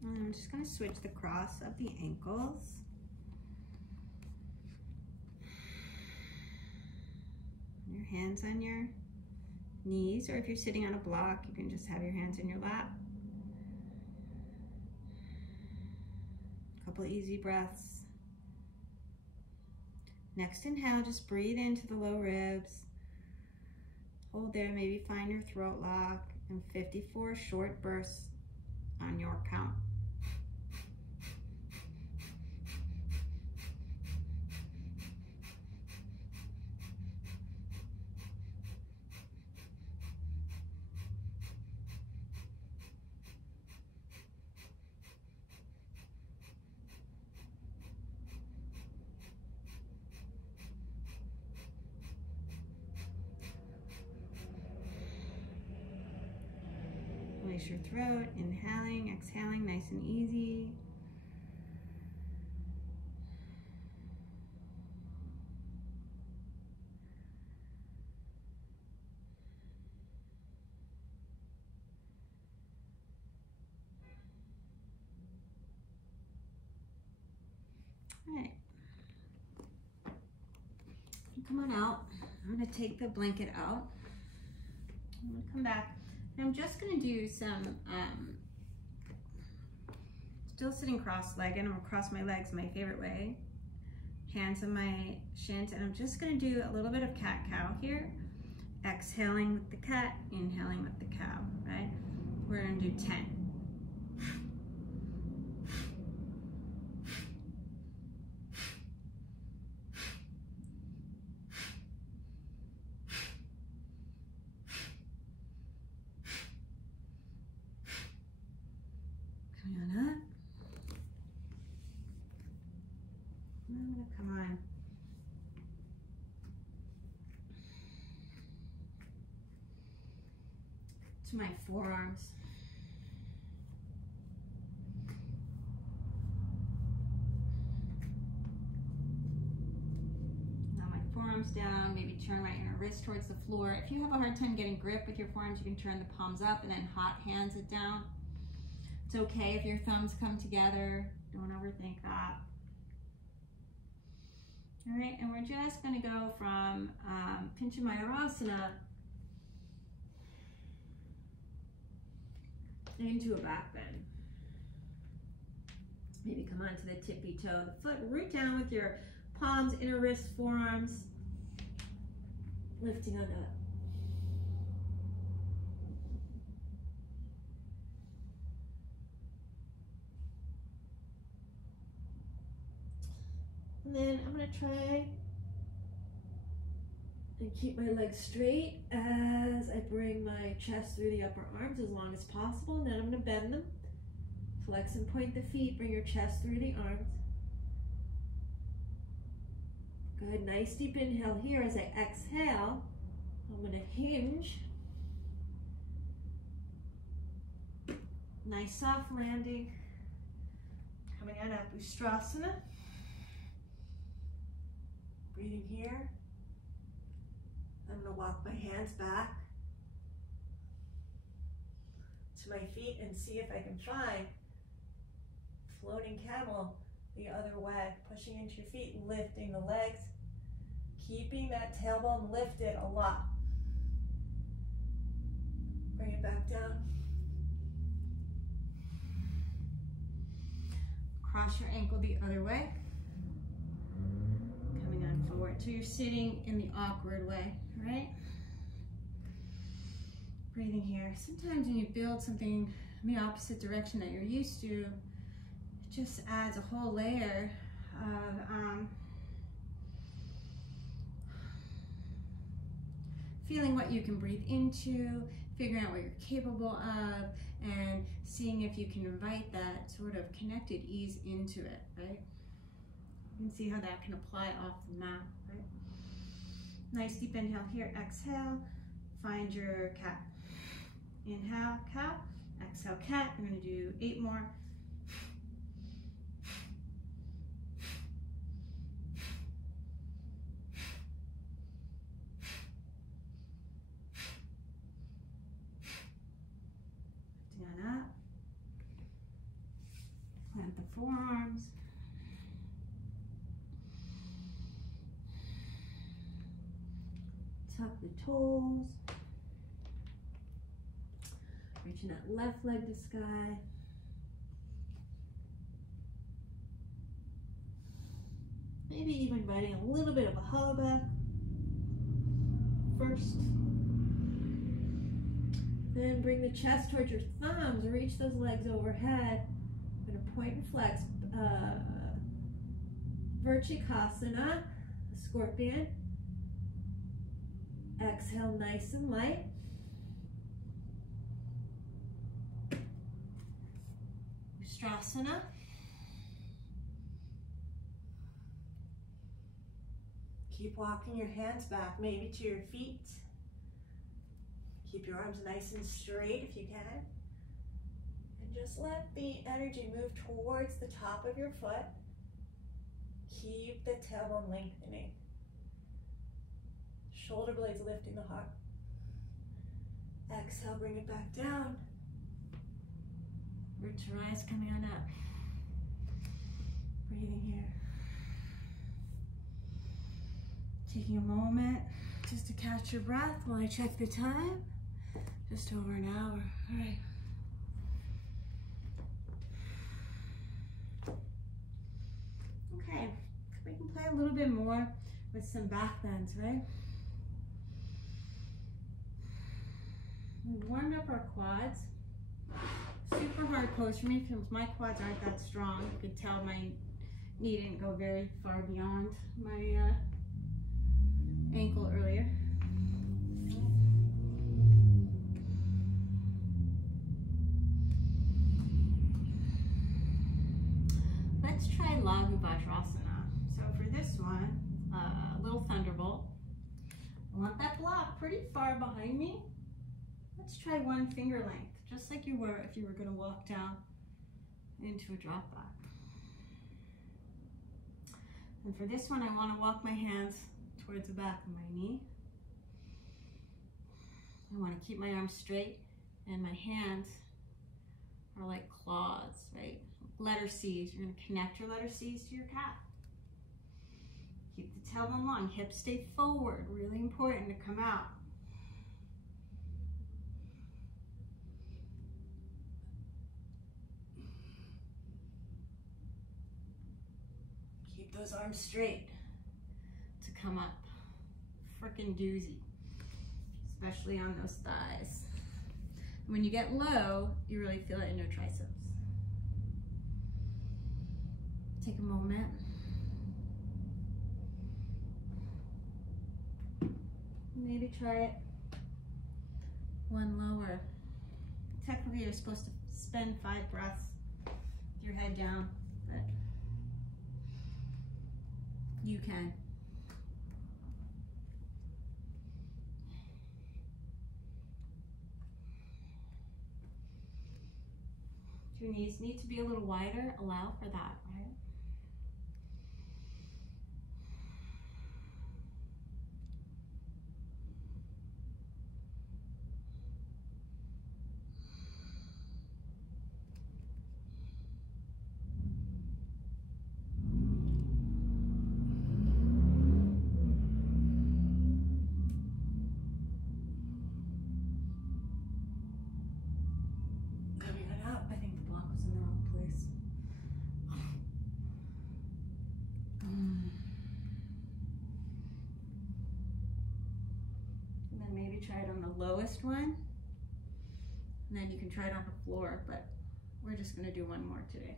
And I'm just going to switch the cross of the ankles. Your hands on your knees, or if you're sitting on a block, you can just have your hands in your lap. A couple easy breaths. Next inhale, just breathe into the low ribs. Hold there, maybe find your throat lock, and 54 short bursts on your count. Release your throat, inhaling, exhaling, nice and easy. All right. Come on out. I'm going to take the blanket out. I'm going to come back. I'm just going to do some, still sitting cross-legged. I'm going to cross my legs my favorite way. Hands on my shins, and I'm just going to do a little bit of cat-cow here. Exhaling with the cat, inhaling with the cow, right? We're going to do 10. Come on. To my forearms. Now my forearms down, maybe turn right inner wrist towards the floor. If you have a hard time getting grip with your forearms, you can turn the palms up and then hot hands it down. It's okay if your thumbs come together. Don't overthink that. All right, and we're just going to go from pincha into a back bend. Maybe come onto the tippy toe, the foot, root down with your palms, inner wrists, forearms, lifting on up. And then I'm going to try and keep my legs straight as I bring my chest through the upper arms as long as possible. And then I'm going to bend them. Flex and point the feet. Bring your chest through the arms. Good. Nice deep inhale here. As I exhale, I'm going to hinge. Nice soft landing. Coming on up, Ustrasana. Breathing here. I'm going to walk my hands back to my feet and see if I can find floating camel the other way. Pushing into your feet, lifting the legs, keeping that tailbone lifted a lot. Bring it back down. Cross your ankle the other way. Coming on forward. So you're sitting in the awkward way, right? Breathing here. Sometimes when you build something in the opposite direction that you're used to, it just adds a whole layer of feeling what you can breathe into, figuring out what you're capable of, and seeing if you can invite that sort of connected ease into it, right? You can see how that can apply off the mat, right? Nice deep inhale here, exhale, find your cat. Inhale, cow, exhale, cat. We're gonna do 8 more. Lifting on up. Plant the forearms. Tuck the toes. Reaching that left leg to sky. Maybe even inviting a little bit of a hollowback first. Then bring the chest towards your thumbs. Reach those legs overhead. I'm going to point and flex. Vrksasana, a scorpion. Exhale nice and light. Ustrasana. Keep walking your hands back, maybe to your feet. Keep your arms nice and straight if you can. And just let the energy move towards the top of your foot. Keep the tailbone lengthening. Shoulder blades lifting the heart. Exhale, bring it back down. Urdhva coming on up. Breathing here. Taking a moment just to catch your breath while I check the time. Just over an hour. All right. Okay, we can play a little bit more with some back bends, right? We warmed up our quads. Super hard pose for me because my quads aren't that strong. You could tell my knee didn't go very far beyond my ankle earlier. Let's try Laghu Vajrasana. So for this one, a little thunderbolt. I want that block pretty far behind me. Let's try 1 finger length, just like you were if you were going to walk down into a drop back. And for this one, I want to walk my hands towards the back of my knee. I want to keep my arms straight, and my hands are like claws, right? Letter C's. You're going to connect your letter C's to your calf. Keep the tailbone long, hips stay forward. Really important to come out. Keep those arms straight to come up. Frickin' doozy, especially on those thighs. When you get low, you really feel it in your triceps. Take a moment. Maybe try it 1 lower. Technically, you're supposed to spend 5 breaths with your head down, but you can. Your knees need to be a little wider. Allow for that, right? Try it on the lowest one, and then you can try it on the floor, but we're just going to do 1 more today.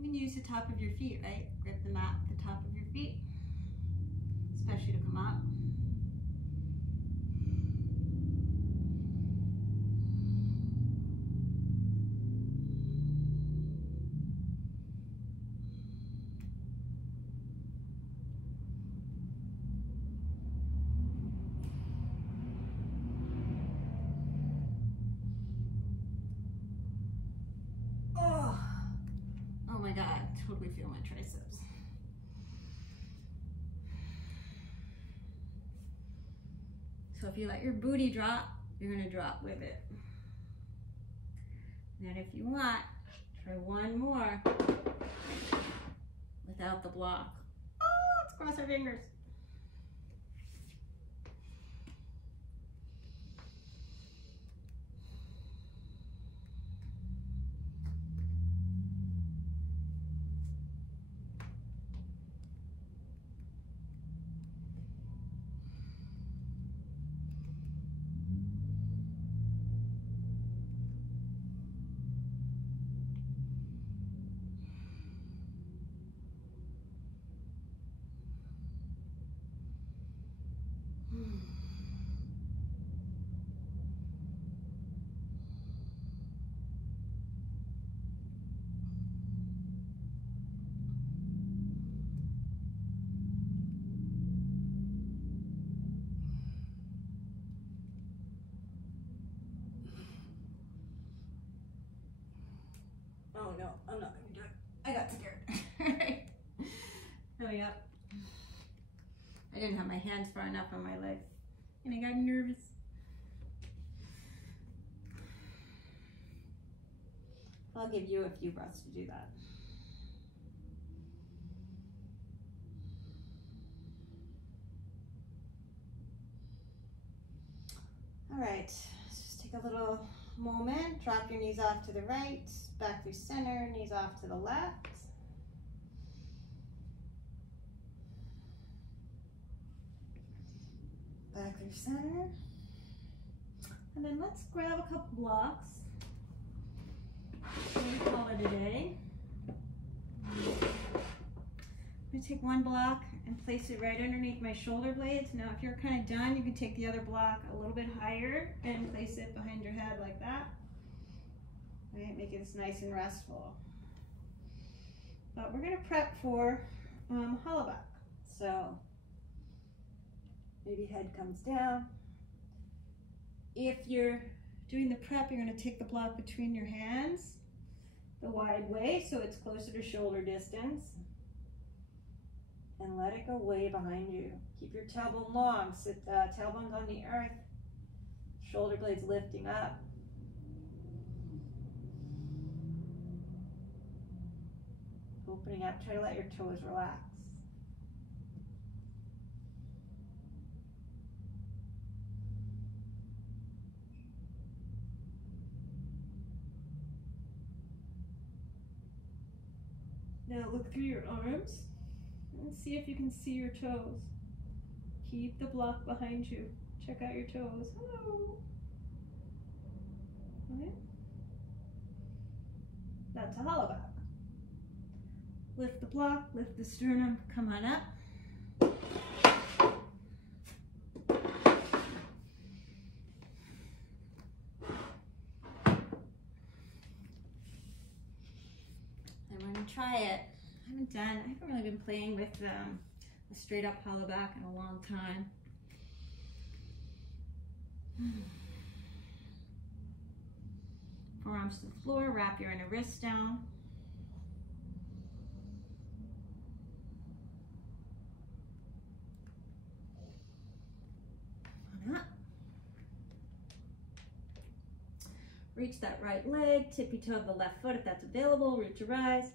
You can use the top of your feet, right? Grip the mat with the top of your feet, especially to come up. Oh my God, totally feel my triceps. So if you let your booty drop, you're gonna drop with it. And then if you want, try one more without the block. Oh, let's cross our fingers. Oh no, I'm not gonna do it. I got scared. Coming up. I didn't have my hands far enough on my legs and I got nervous. I'll give you a few breaths to do that. All right, let's just take a little moment. Drop your knees off to the right, back through center, knees off to the left. Back through center. And then let's grab a couple blocks. And call it a day. I'm going to take one block and place it right underneath my shoulder blades. Now if you're kind of done, you can take the other block a little bit higher and place it behind your head like that. Right, make it nice and restful. But we're going to prep for Hollowback. So maybe head comes down. If you're doing the prep, you're going to take the block between your hands the wide way so it's closer to shoulder distance. And let it go way behind you. Keep your tailbone long. Sit tailbones on the earth. Shoulder blades lifting up. Opening up. Try to let your toes relax. Now look through your arms and see if you can see your toes. Keep the block behind you. Check out your toes. Hello. Okay. That's a Hollowback. Lift the block, lift the sternum, come on up. Try it. I haven't really been playing with a straight up Hollowback in a long time. Forearms to the floor, wrap your inner wrists down. On up. Reach that right leg, tippy toe of the left foot if that's available, root to rise.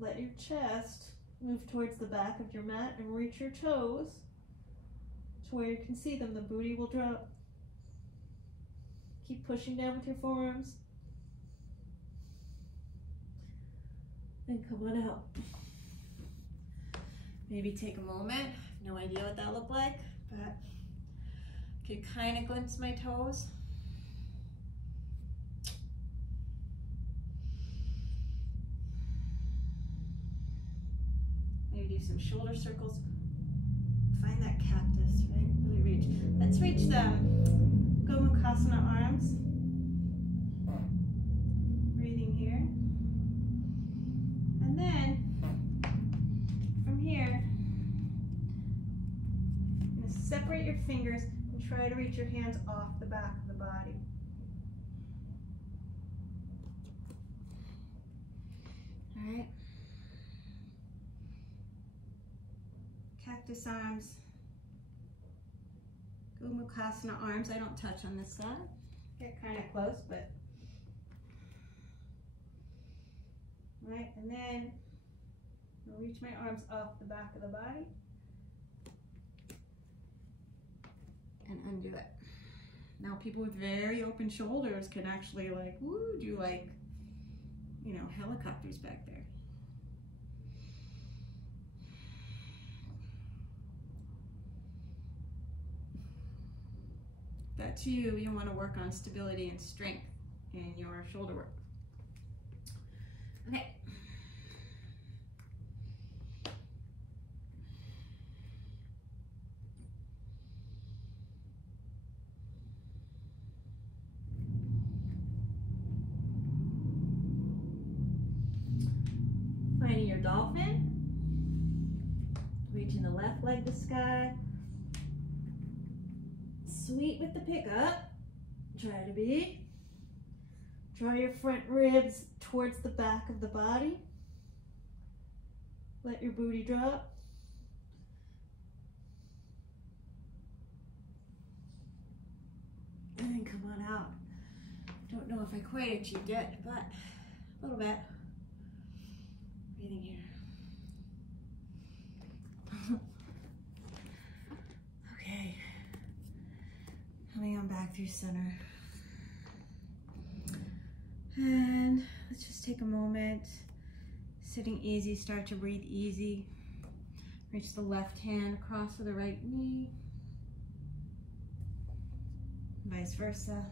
Let your chest move towards the back of your mat and reach your toes to where you can see them. The booty will drop. Keep pushing down with your forearms. And come on out. Maybe take a moment. No idea what that looked like, but You can kind of glimpse my toes. Maybe do some shoulder circles. Find that cactus, right? Really reach. Let's reach the Gomukhasana arms. Breathing here. And then, from here, you're going to separate your fingers and try to reach your hands off the back of the body. All right. Cactus arms. Gomukhasana arms. I don't touch on this side. Get kind of close, but right, and then I'll reach my arms off the back of the body and undo it. Now people with very open shoulders can actually like, woo, do like, you know, helicopters back there. That's you. You want to work on stability and strength in your shoulder work. Okay. Finding your dolphin. Reaching the left leg to sky. Sweet with the pickup. Try to be. Draw your front ribs towards the back of the body. Let your booty drop. And then come on out. Don't know if I quite achieved it, but a little bit. Breathing here. Okay. Coming on back through center. And let's just take a moment. Sitting easy, start to breathe easy. Reach the left hand across to the right knee. Vice versa.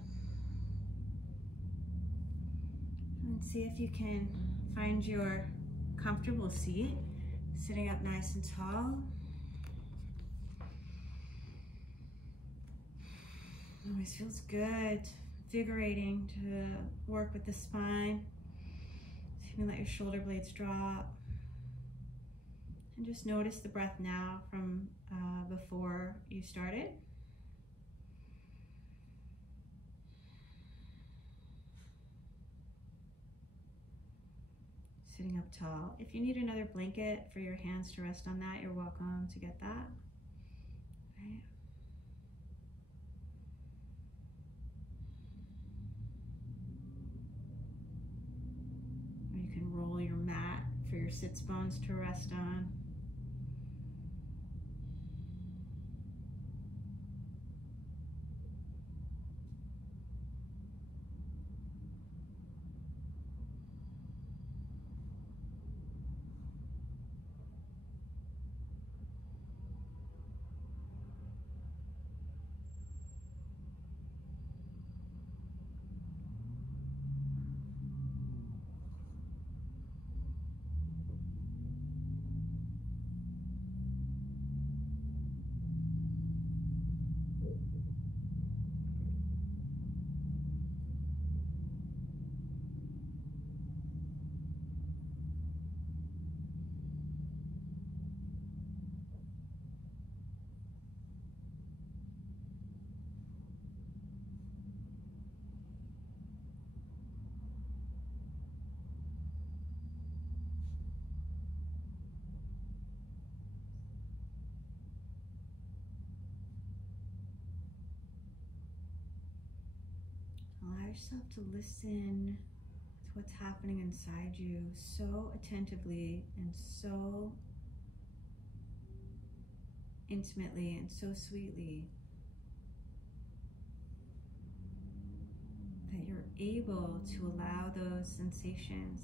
And see if you can find your comfortable seat. Sitting up nice and tall. Always feels good, invigorating to work with the spine. So you can let your shoulder blades drop. And just notice the breath now from before you started. Sitting up tall. If you need another blanket for your hands to rest on that, you're welcome to get that. Right. You can roll your mat for your sits bones to rest on. Allow yourself to listen to what's happening inside you so attentively and so intimately and so sweetly that you're able to allow those sensations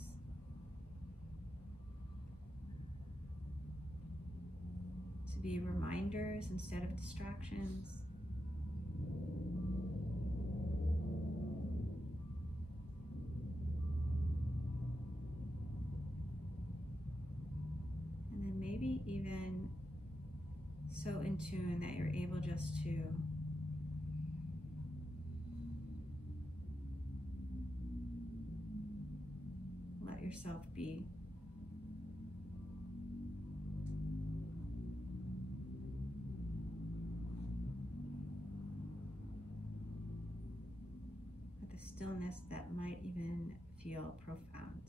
to be reminders instead of distractions. maybe even so in tune that you're able just to let yourself be. With a stillness that might even feel profound.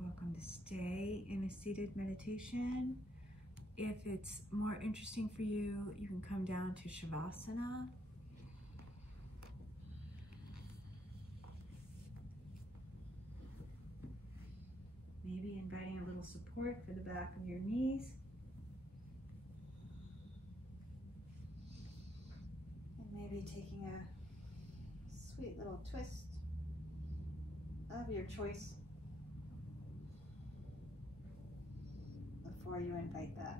Welcome to stay in a seated meditation. If it's more interesting for you, you can come down to Shavasana. Maybe inviting a little support for the back of your knees. And maybe taking a sweet little twist of your choice before you invite that.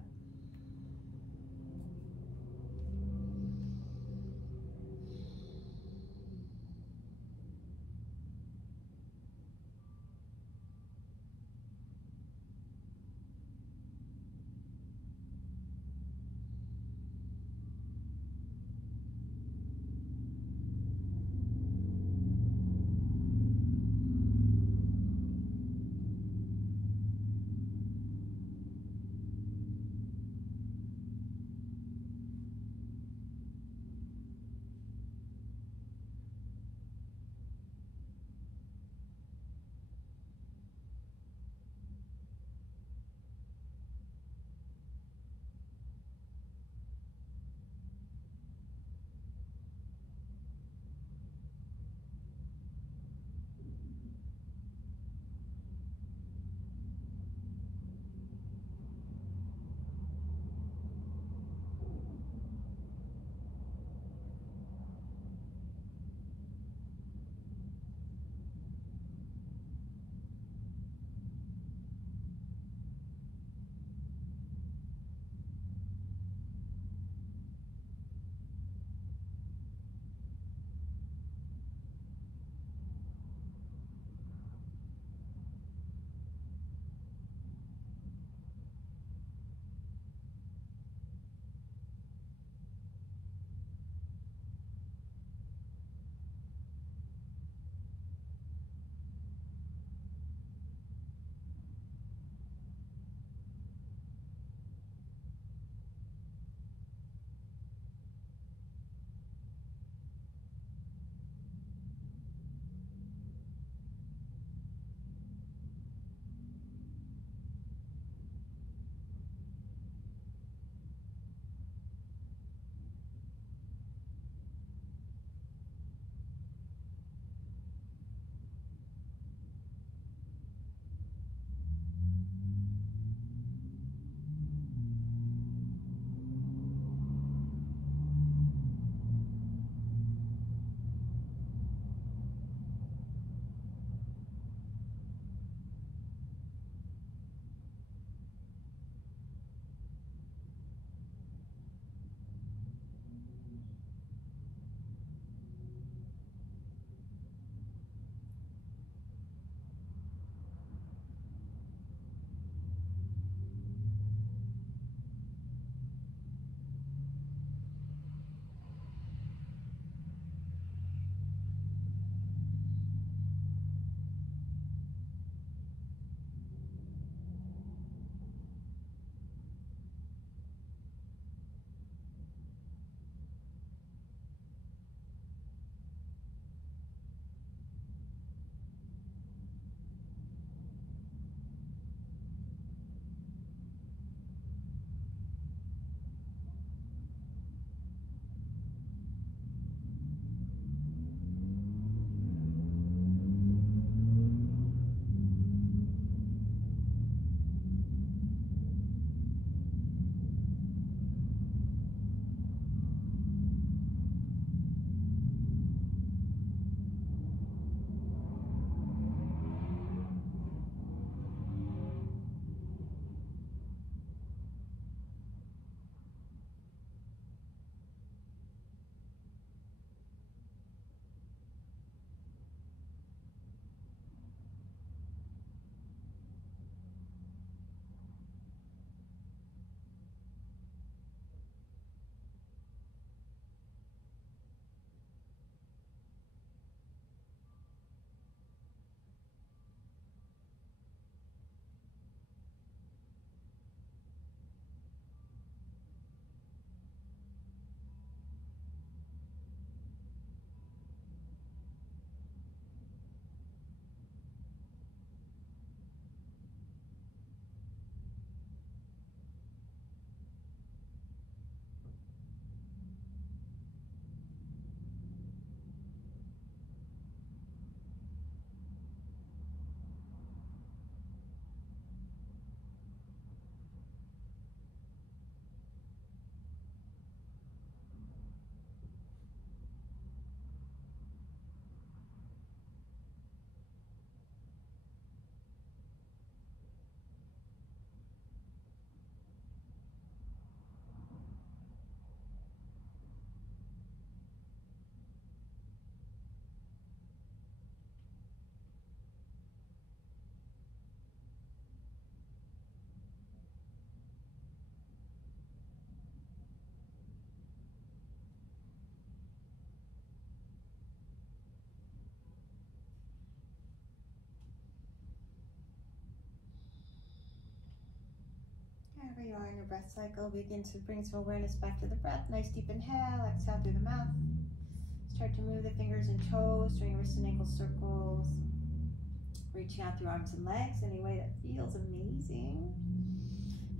Where you are in your breath cycle, begin to bring some awareness back to the breath. Nice deep inhale, exhale through the mouth. Start to move the fingers and toes, doing wrist and ankle circles. Reaching out through arms and legs any way that feels amazing.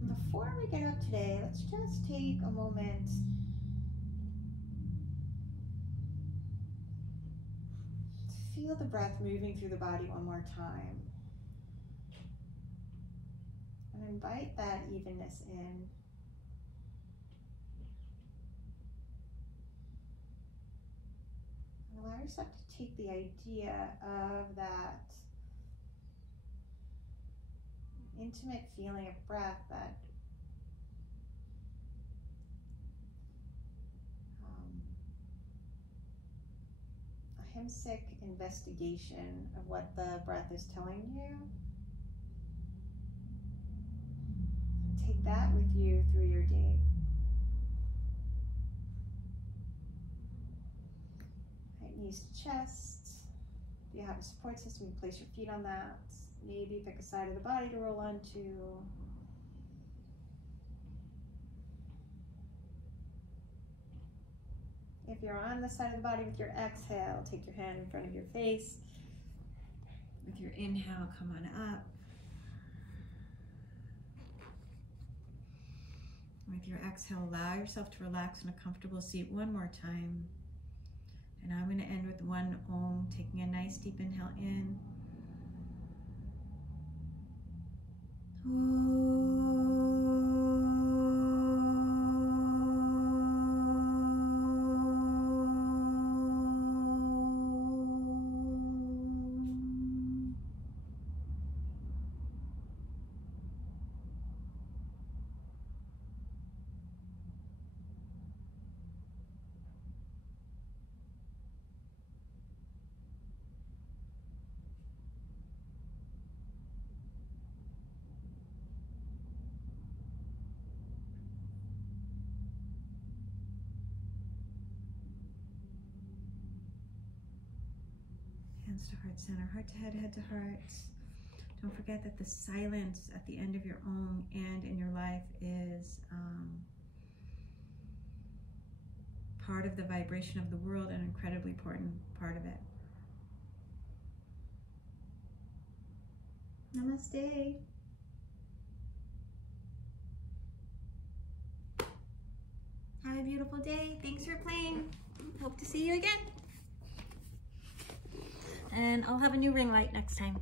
And before we get up today, let's just take a moment to feel the breath moving through the body one more time. And invite that evenness in. And allow yourself to take the idea of that intimate feeling of breath, that ahimsic investigation of what the breath is telling you. Take that with you through your day. Right, knees to chest. If you have a support system, you place your feet on that. Maybe pick a side of the body to roll onto. If you're on the side of the body with your exhale, take your hand in front of your face. With your inhale, come on up. With your exhale, allow yourself to relax in a comfortable seat one more time. And I'm going to end with one Om, taking a nice deep inhale in. Hands to heart center, heart to head to heart. Don't forget that the silence at the end of your Om and in your life is part of the vibration of the world, an incredibly important part of it. Namaste. Have a beautiful day. Thanks for playing. Hope to see you again. And I'll have a new ring light next time.